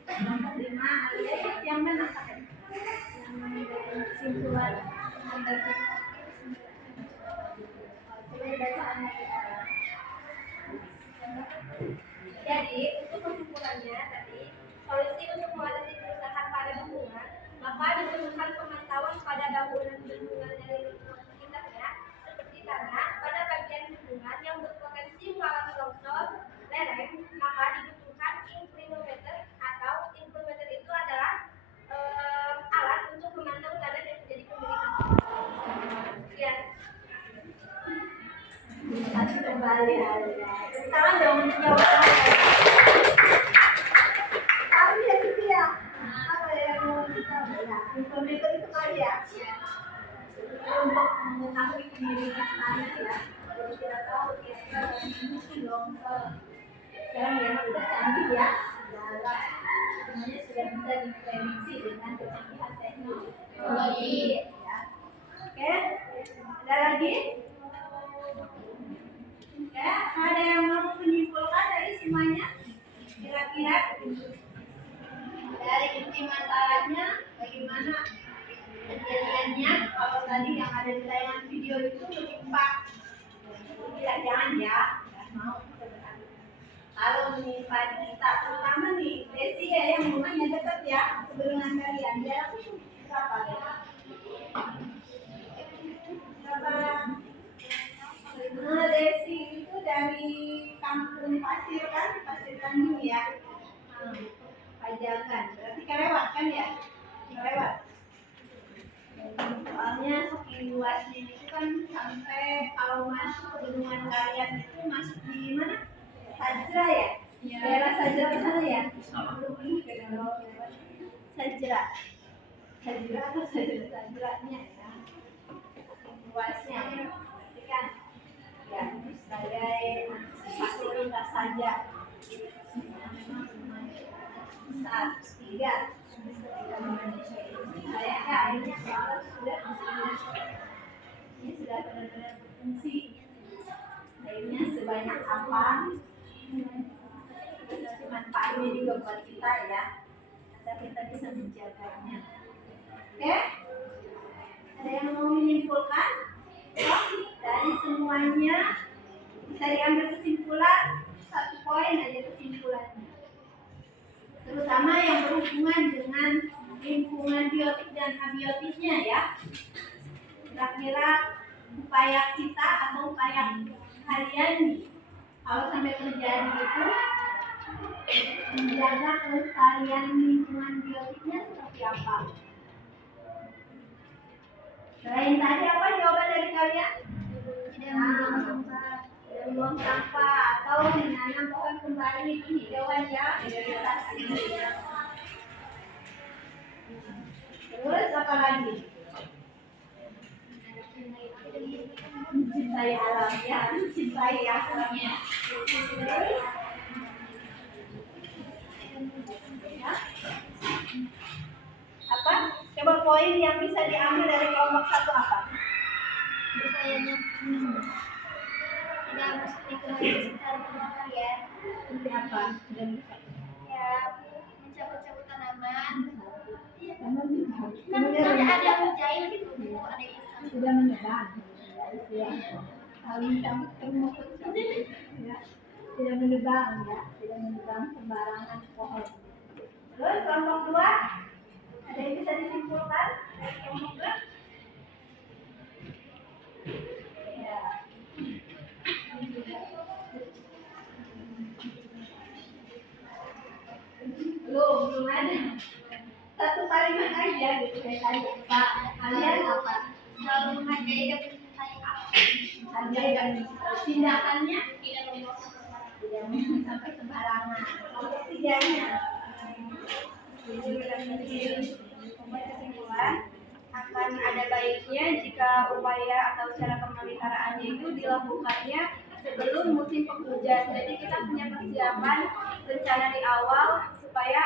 Kelompok 5 Alia yang mana Kak? Yang kesimpulan nomor jadi untuk kesimpulannya tadi, solusi untuk mengatasi kerusakan pada bendungan, maka diperlukan pemantauan pada bangunan bendungan dari lingkungan sekitarnya, seperti tanah pada bagian bendungan yang berpotensi mengalami longsor, lereng, maka dibutuhkan inclinometer atau inclinometer itu adalah alat untuk memantau tanah yang terjadi pemilikan. Ya. Masih kembali Alia. Sekarang dong menjawab. Tapi ya gitu ya. Apa yang mau kita bilang? Inclinometer itu kali ya. Untuk mengetahui pemilikan tanah ya. Jadi kita tahu kira-kira mungkin longsor. Sekarang ya udah canggih ya. Semuanya sudah bisa diprediksi dengan kecanggihan teknologi. Ya. Oke, ada lagi? Ya, ada yang mau menyimpulkan dari semuanya? Kira-kira padi kita, terutama nih Desi ya yang rumahnya dekat ya sebelumnya kalian. Jarak itu berapa? Nah, Desi itu dari kampung Pasir kan, Pasir Tanjung ya. Pajagan, berarti kelewat kan ya? Kelewat. Soalnya saking luasnya itu kan sampai kalau masuk pegunungan kalian itu masuk di mana? Sajra ya? Daerah Sajra ke sana ya? Sajra. Sajra atau Sajranya ya? Luasnya berarti kan ya sebagai fasilitas saja. Saat tiga kayaknya airnya soalnya ini sudah benar-benar berfungsi. Airnya sebanyak apa? Terus manfaatnya juga buat kita ya. Asal kita bisa menjaganya. Oke? Ada yang mau menyimpulkan? Dari semuanya bisa diambil kesimpulan, satu poin aja kesimpulannya. Terutama yang berhubungan dengan lingkungan biotik dan abiotiknya ya. Kira-kira upaya kita atau upaya kalian kalau sampai terjadi itu menjaga kelestarian lingkungan biotiknya seperti apa? Selain tadi apa jawaban dari kalian? Tidak membuang sampah atau menanam pohon kembali penghijauan ya. Terus apa lagi? Mencintai alam ya, mencintai alamnya. Ya. Apa? Coba poin yang bisa diambil dari kelompok satu apa? Upayanya tidak mesti sekitar rumah kalian. Seperti apa? Ya, mencabut-cabut tanaman. Kan misalnya ada yang menjahit gitu, ada yang iseng. Sudah menyebar. Kalau mencabut termukut ya, tidak menebang ya, tidak menebang sembarangan pohon. Terus kelompok dua, ada yang bisa disimpulkan dari kelompok dua? Ya. Belum ada. Satu kalimat aja gitu saya tanya. Pak, kalian apa? Selalu menghargai dan mencintai alam. Hargai dan tindakannya Tidak membuang sampah. tidak sampai sembarangan. Kelompok tiganya jujur dan menjadi membuat kesimpulan akan ada baiknya jika upaya atau cara pemeliharaannya itu dilakukannya sebelum musim penghujan. Jadi kita punya persiapan rencana di awal supaya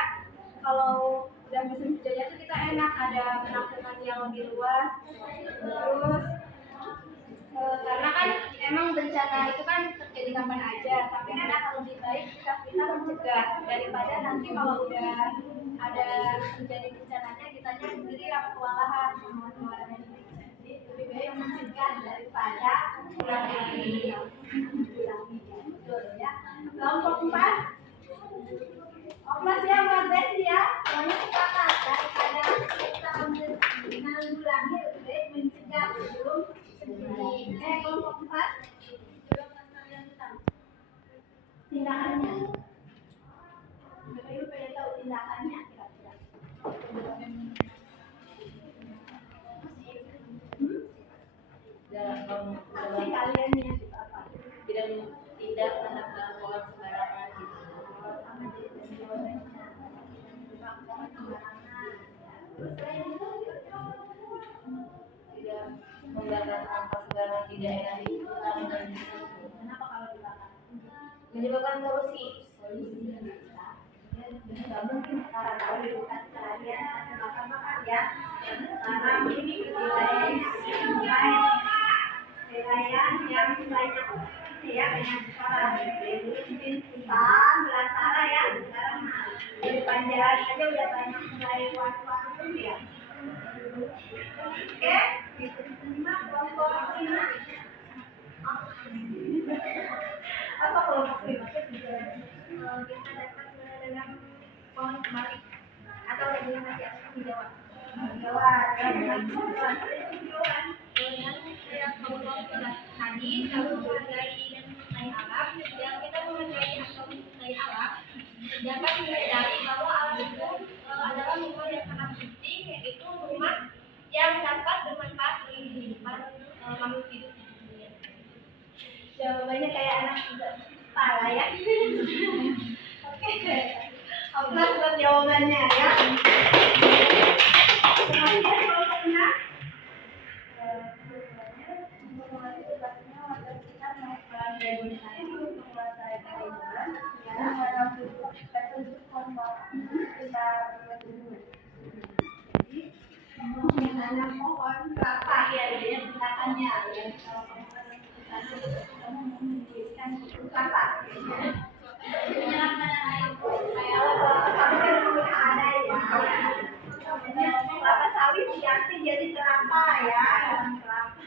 kalau udah musim hujannya itu kita enak ada penampungan yang lebih luas. Terus karena kan emang bencana itu kan terjadi kapan aja, tapi kan akan lebih baik jika kita mencegah daripada nanti kalau udah ada terjadi bencananya kitanya sendiri yang kewalahan sama orang yang jadi lebih baik mencegah daripada mengurangi. Betul ya. Kelompok 4 Omas ya buat Desi ya, soalnya sepakat daripada kita menanggulangi lebih baik mencegah sebelum terjadi. Kelompok 4 tindakannya. Bapak-Ibu pengen tahu tindakannya kira-kira. Aksi kaliannya itu apa? tidak menebang pohon sembarangan gitu. Sama jadi penjualannya. Bukan pohon sembarangan. Terus selain itu Tidak membakar sampah sembarangan di daerah itu karena kenapa kalau dibakar? menyebabkan polusi. Nggak mungkin sekarang kalau di hutan sekalian bakar-bakar ya. Sekarang ini wilayah yang banyak ya banyak orang mungkin hutan belantara ya sekarang di depan jalan aja udah banyak mulai warung-warung ya. Oke, diterima kelompok 5. Apa kelompok 5? dengan pohon kembali atau lagi masih akan menjawab. Jawab. Yang kamu tadi kalau menghargai dan mencintai alam, yang kita menghargai atau mencintai alam, dapat menyadari bahwa alam itu adalah lingkungan yang sangat penting, yaitu rumah yang dapat bermanfaat bagi kehidupan makhluk hidup di dunia. Jawabannya kayak anak juga kepala ya. Oke. Aplaus buat jawabannya ya. Kemudian kelompoknya menanam pohon kelapa ya, yang belakangnya ya. Kamu mendirikan kelapa. Kelapa sawit diganti jadi kelapa ya, kelapa.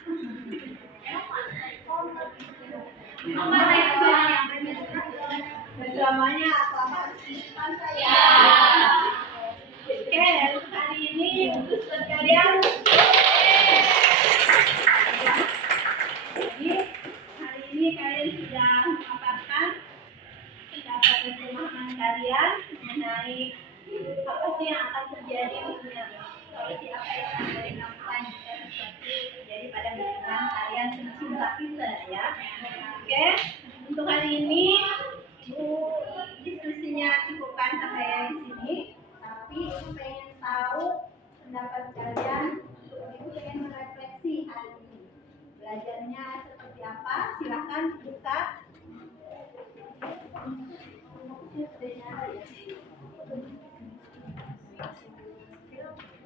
Selamanya kelapa simpan saya. Oke, hari ini untuk kalian. Jadi hari ini kalian sudah mendapatkan pendapat terjemahan kalian mengenai apa sih yang akan terjadi dunia, solusi apa yang akan dilakukan jika sesuatu terjadi pada lingkungan kalian tercinta kita ya. Oke, untuk hari ini diskusinya cukupkan sampai di sini, tapi Ibu pengen tahu pendapat kalian. Ibu pengen merefleksi hari ini belajarnya seperti apa. Silahkan buka.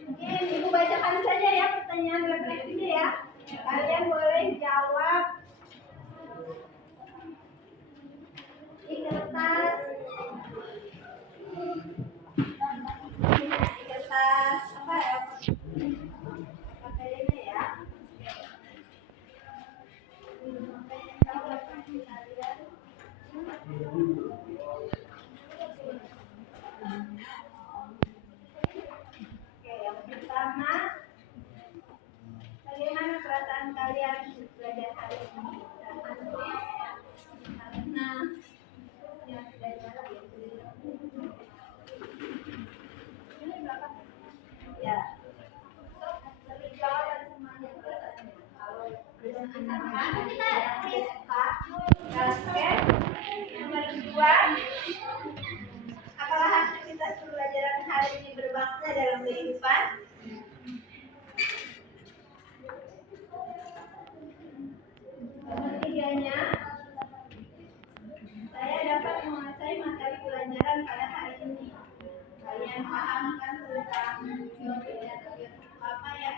Mungkin Ibu bacakan saja ya pertanyaan refleksinya ya. Kalian boleh jawab di kertas. Di kertas apa ya? Pakainya ya. Oke, yang pertama, bagaimana perasaan kalian belajar hari ini? Karena yang belajar ini berapa? Ya, lebih jauh dari semuanya perasaannya. Kalau sama kita tulis Pak. Oke, nomor 2. Apakah aktivitas pembelajaran hari ini bermakna dalam kehidupan? Nomor 3-nya, saya dapat menguasai materi pelajaran pada hari ini. Kalian paham kan tentang teori apa ya?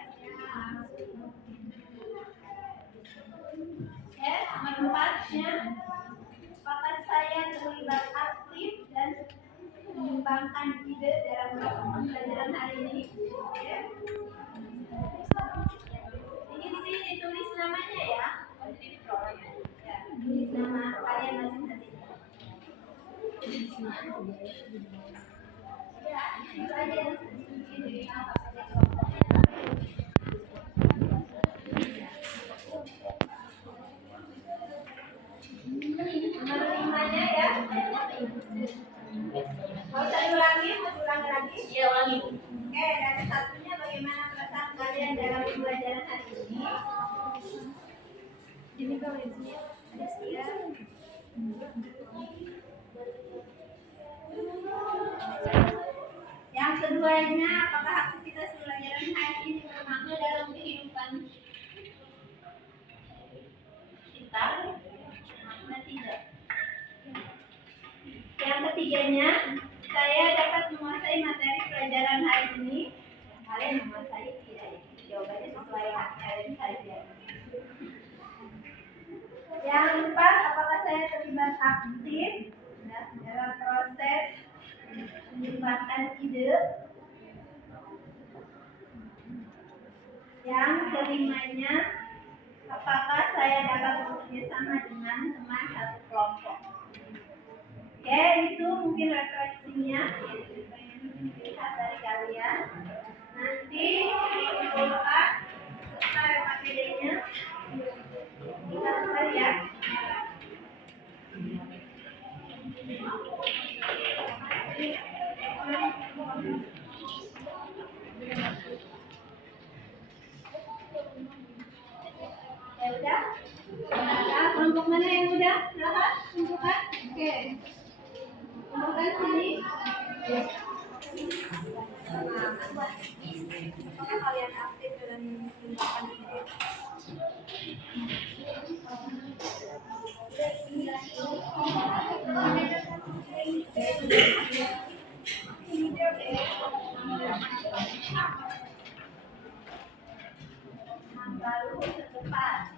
Nomor 4-nya, apakah saya terlibat aktif dan mengembangkan ide dalam pembelajaran hari ini? Ya. Diisi, ditulis namanya ya. Ya, tulis nama kalian masing-masing. Ya, itu aja. Nomor 5-nya ya. Mau saya ulangi lagi? Iya, ulangi. Oke, dan satunya bagaimana perasaan kalian dalam pembelajaran hari ini? Ini kalau ini ada setia. Yang keduanya, apakah aktivitas pembelajaran hari ini bermakna dalam kehidupan kita? Makna tidak. Yang ketiganya, saya dapat menguasai materi pelajaran hari ini. Kalian menguasai tidak? Jawabannya sesuai kalian saja. Yang keempat, apakah saya terlibat aktif dalam proses mengembangkan ide? Yang kelimanya, apakah saya dapat bekerjasama dengan teman satu kelompok? Oke, itu mungkin refleksinya. Ya udah. Ada kelompok mana yang udah? Silakan tunjukkan. Oke. Tunjukkan sini. Apakah kalian aktif dalam tindakan ini? Baru cepat.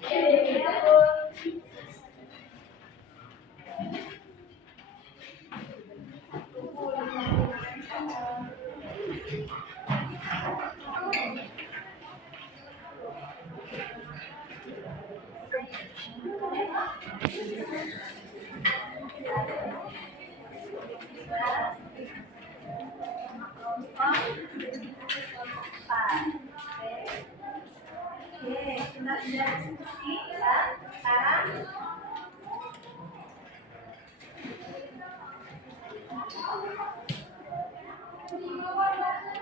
Oke, sudah diskusi ya. Sekarang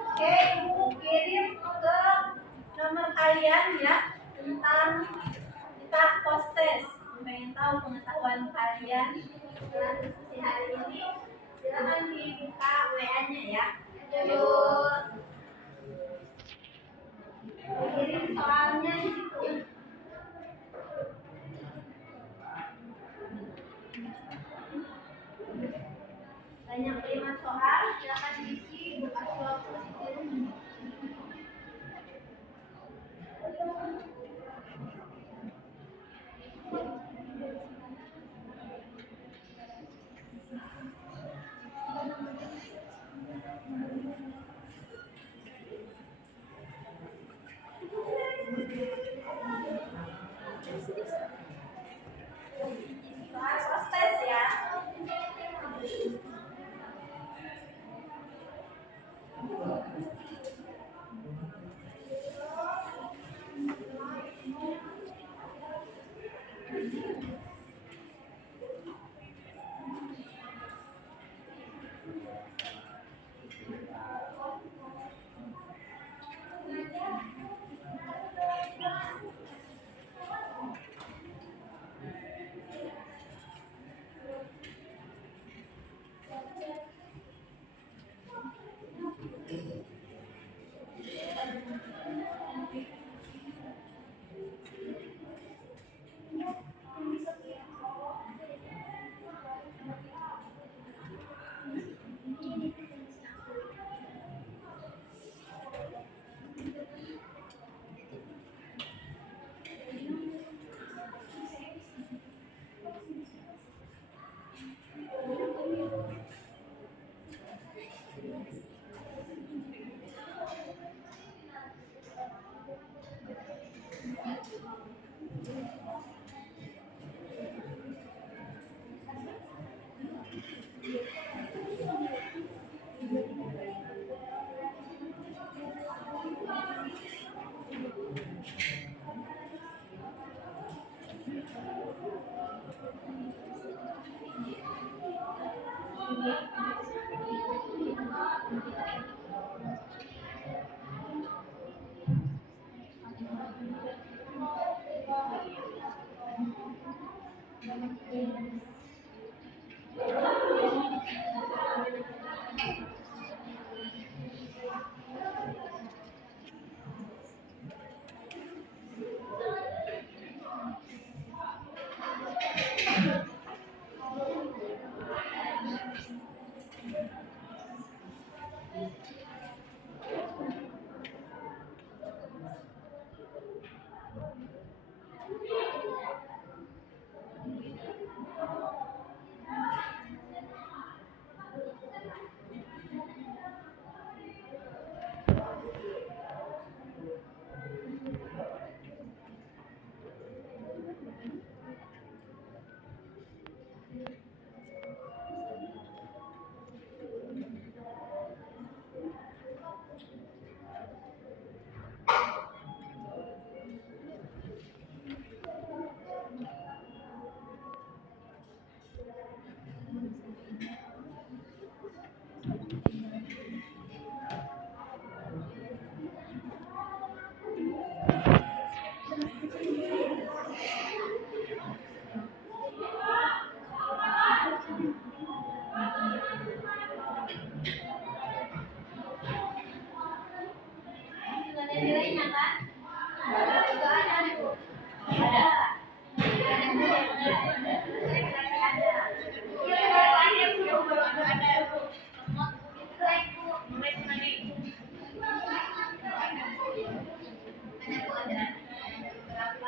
oke, Ibu kirim ke nomor kalian ya tentang kita post test. Pengen tahu pengetahuan kalian dalam diskusi hari ini. Silakan dibuka WA-nya ya. Yuk. Kirim soalnya di situ. Banyak 5 soal, silakan diisi, buka waktu 10 menit. Soal post test ya. kan? Juga ada Bu. Ada. Iya, ada Bu. Ada Bu. Baik Bu. Baik tadi. Ada Bu, ada. Berapa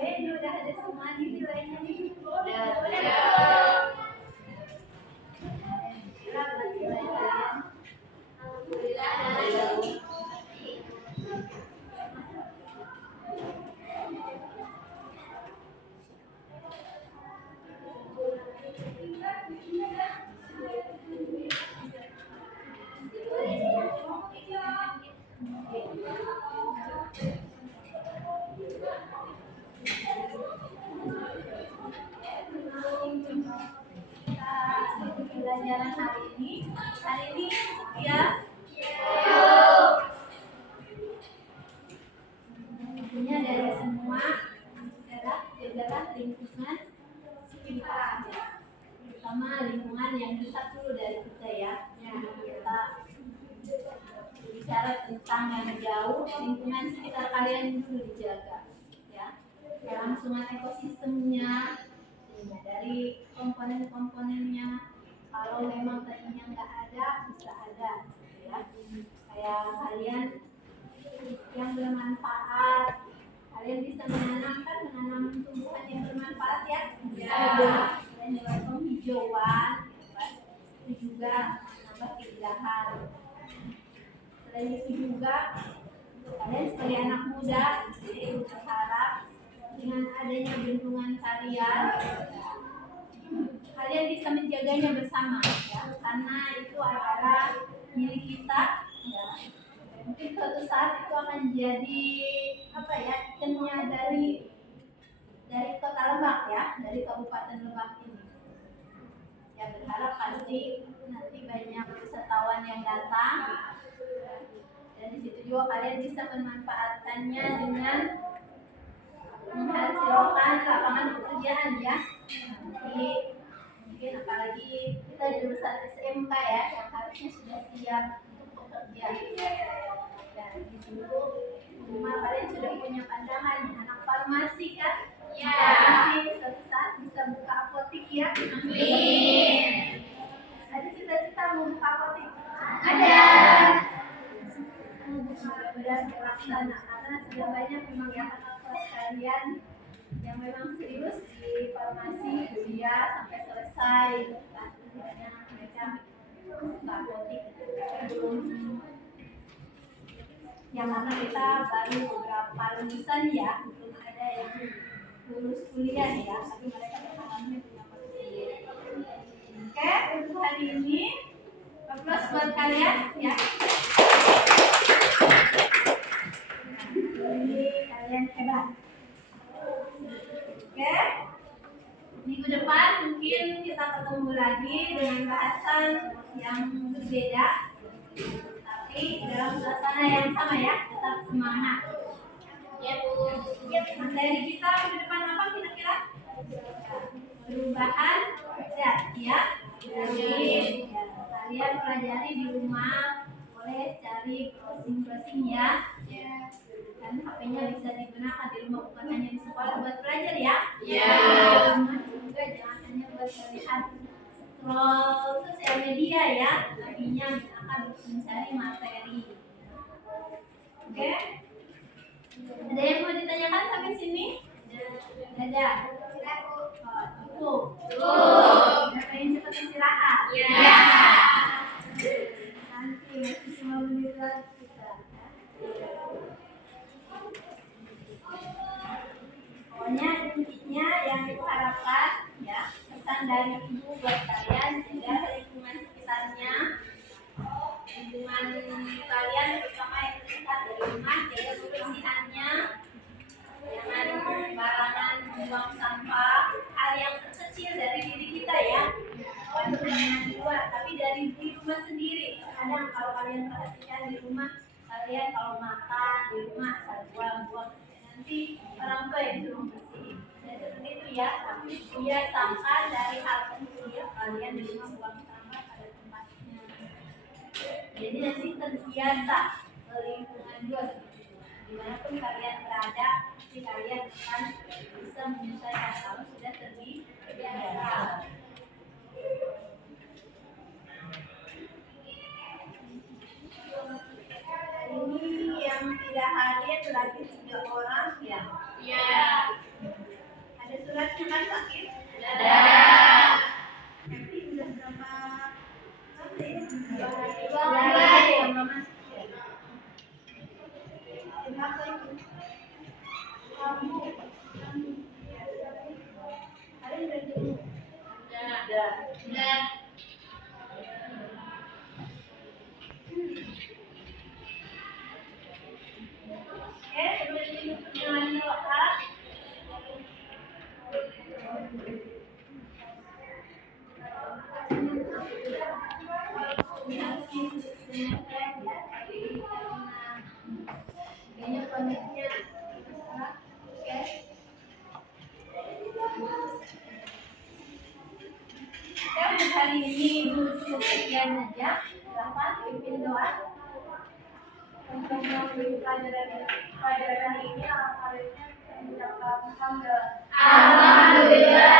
Ini udah ada semua nih nilainya nih. Berapa nilai kalian? Pelajaran hari ini ya. Intinya dari semua adalah jagalah lingkungan sekitar, terutama lingkungan yang dekat dulu dari kita ya. Kita bicara tentang yang jauh, lingkungan sekitar kalian dulu dijaga ya. Kelangsungan ekosistemnya, dari komponen-komponennya. Kalau memang tadinya nggak ada, bisa ada ya. Kayak kalian yang bermanfaat, kalian bisa menanam tumbuhan yang bermanfaat ya. Dan lewat penghijauan, itu juga menambah keindahan. Selain itu juga kalian sebagai anak muda, saya berharap dengan adanya bendungan kalian bisa menjaganya bersama ya, karena itu adalah milik kita ya. Mungkin suatu saat itu akan jadi apa ya, absennya dari Kota Lebak ya, dari Kabupaten Lebak ini. Ya berharap pasti nanti banyak wisatawan yang datang. Dan di situ juga kalian bisa memanfaatkannya dengan menghasilkan lapangan pekerjaan ya. Nanti mungkin apalagi kita jurusan SMK ya, yang harusnya sudah siap untuk bekerja. Dan di situ rumah kalian sudah punya pandangan anak farmasi kan? Ya. Farmasi suatu saat bisa buka apotik ya. Amin. Ada cita-cita mau buka apotik? Ada. Mudah-mudahan terlaksana karena sudah banyak memang yang anak kelas kalian yang memang serius di farmasi kuliah sampai selesai. Banyak mereka buka apotik belum yang karena kita baru beberapa lulusan ya, belum ada yang lulus kuliah ya, tapi mereka berhalannya punya posisi. Oke, untuk hari ini aplaus buat kalian ya. Ini kalian hebat. Oke, minggu depan mungkin kita ketemu lagi dengan bahasan yang berbeda, tapi dalam suasana yang sama ya, tetap semangat. Ya Bu. Materi kita minggu depan apa kira-kira? Perubahan zat ya. Jadi kalian pelajari di rumah, boleh cari browsing ya. Dan HP-nya bisa digunakan di rumah, bukan hanya di sekolah buat belajar ya. Ya. Di rumah juga jangan hanya buat melihat scroll sosial media ya, tapi-nya gunakan untuk mencari materi. Oke? Ada yang mau ditanyakan sampai sini? Ada. Oh, cukup. Udah pengen cepat istirahat? Ya. Nanti masih 5 menit lagi kita. Pokoknya intinya yang ibu harapkan ya, pesan dari ibu buat kalian, jaga lingkungan sekitarnya, lingkungan kalian terutama yang terdekat dari rumah, jaga kebersihannya, jangan sembarangan buang sampah. Hal yang terkecil dari diri kita ya, bukan hanya di luar, tapi dari di rumah sendiri. Kadang kalau kalian perhatikan di rumah kalian, kalau makan di rumah asal buang-buang, nanti orang tua yang suruh bersihin. Dan seperti itu ya, tapi biasakan dari hal kecil kalian di rumah buang sampah pada tempatnya. Jadi nanti terbiasa ke lingkungan juga seperti itu. Dimanapun kalian berada, pasti kalian akan bisa menyesuaikan kalau sudah terbiasa. Ini yang tidak hadir lagi 3 orang ya. Ya. Ada suratnya kan sakit? Ada. Tapi udah berapa kali ya? Dua kali. Ya, Mama. Kenapa itu? Kamu. Kalian udah jemput? Udah. Oke, sebelum ini perjalanan doa. Kayaknya koneksinya masalah. Oke. Oke, untuk hari ini cukup sekian aja. Silahkan pimpin doa. Untuk melalui pelajaran ini alhamdulillah mengucapkan Alhamdulillah.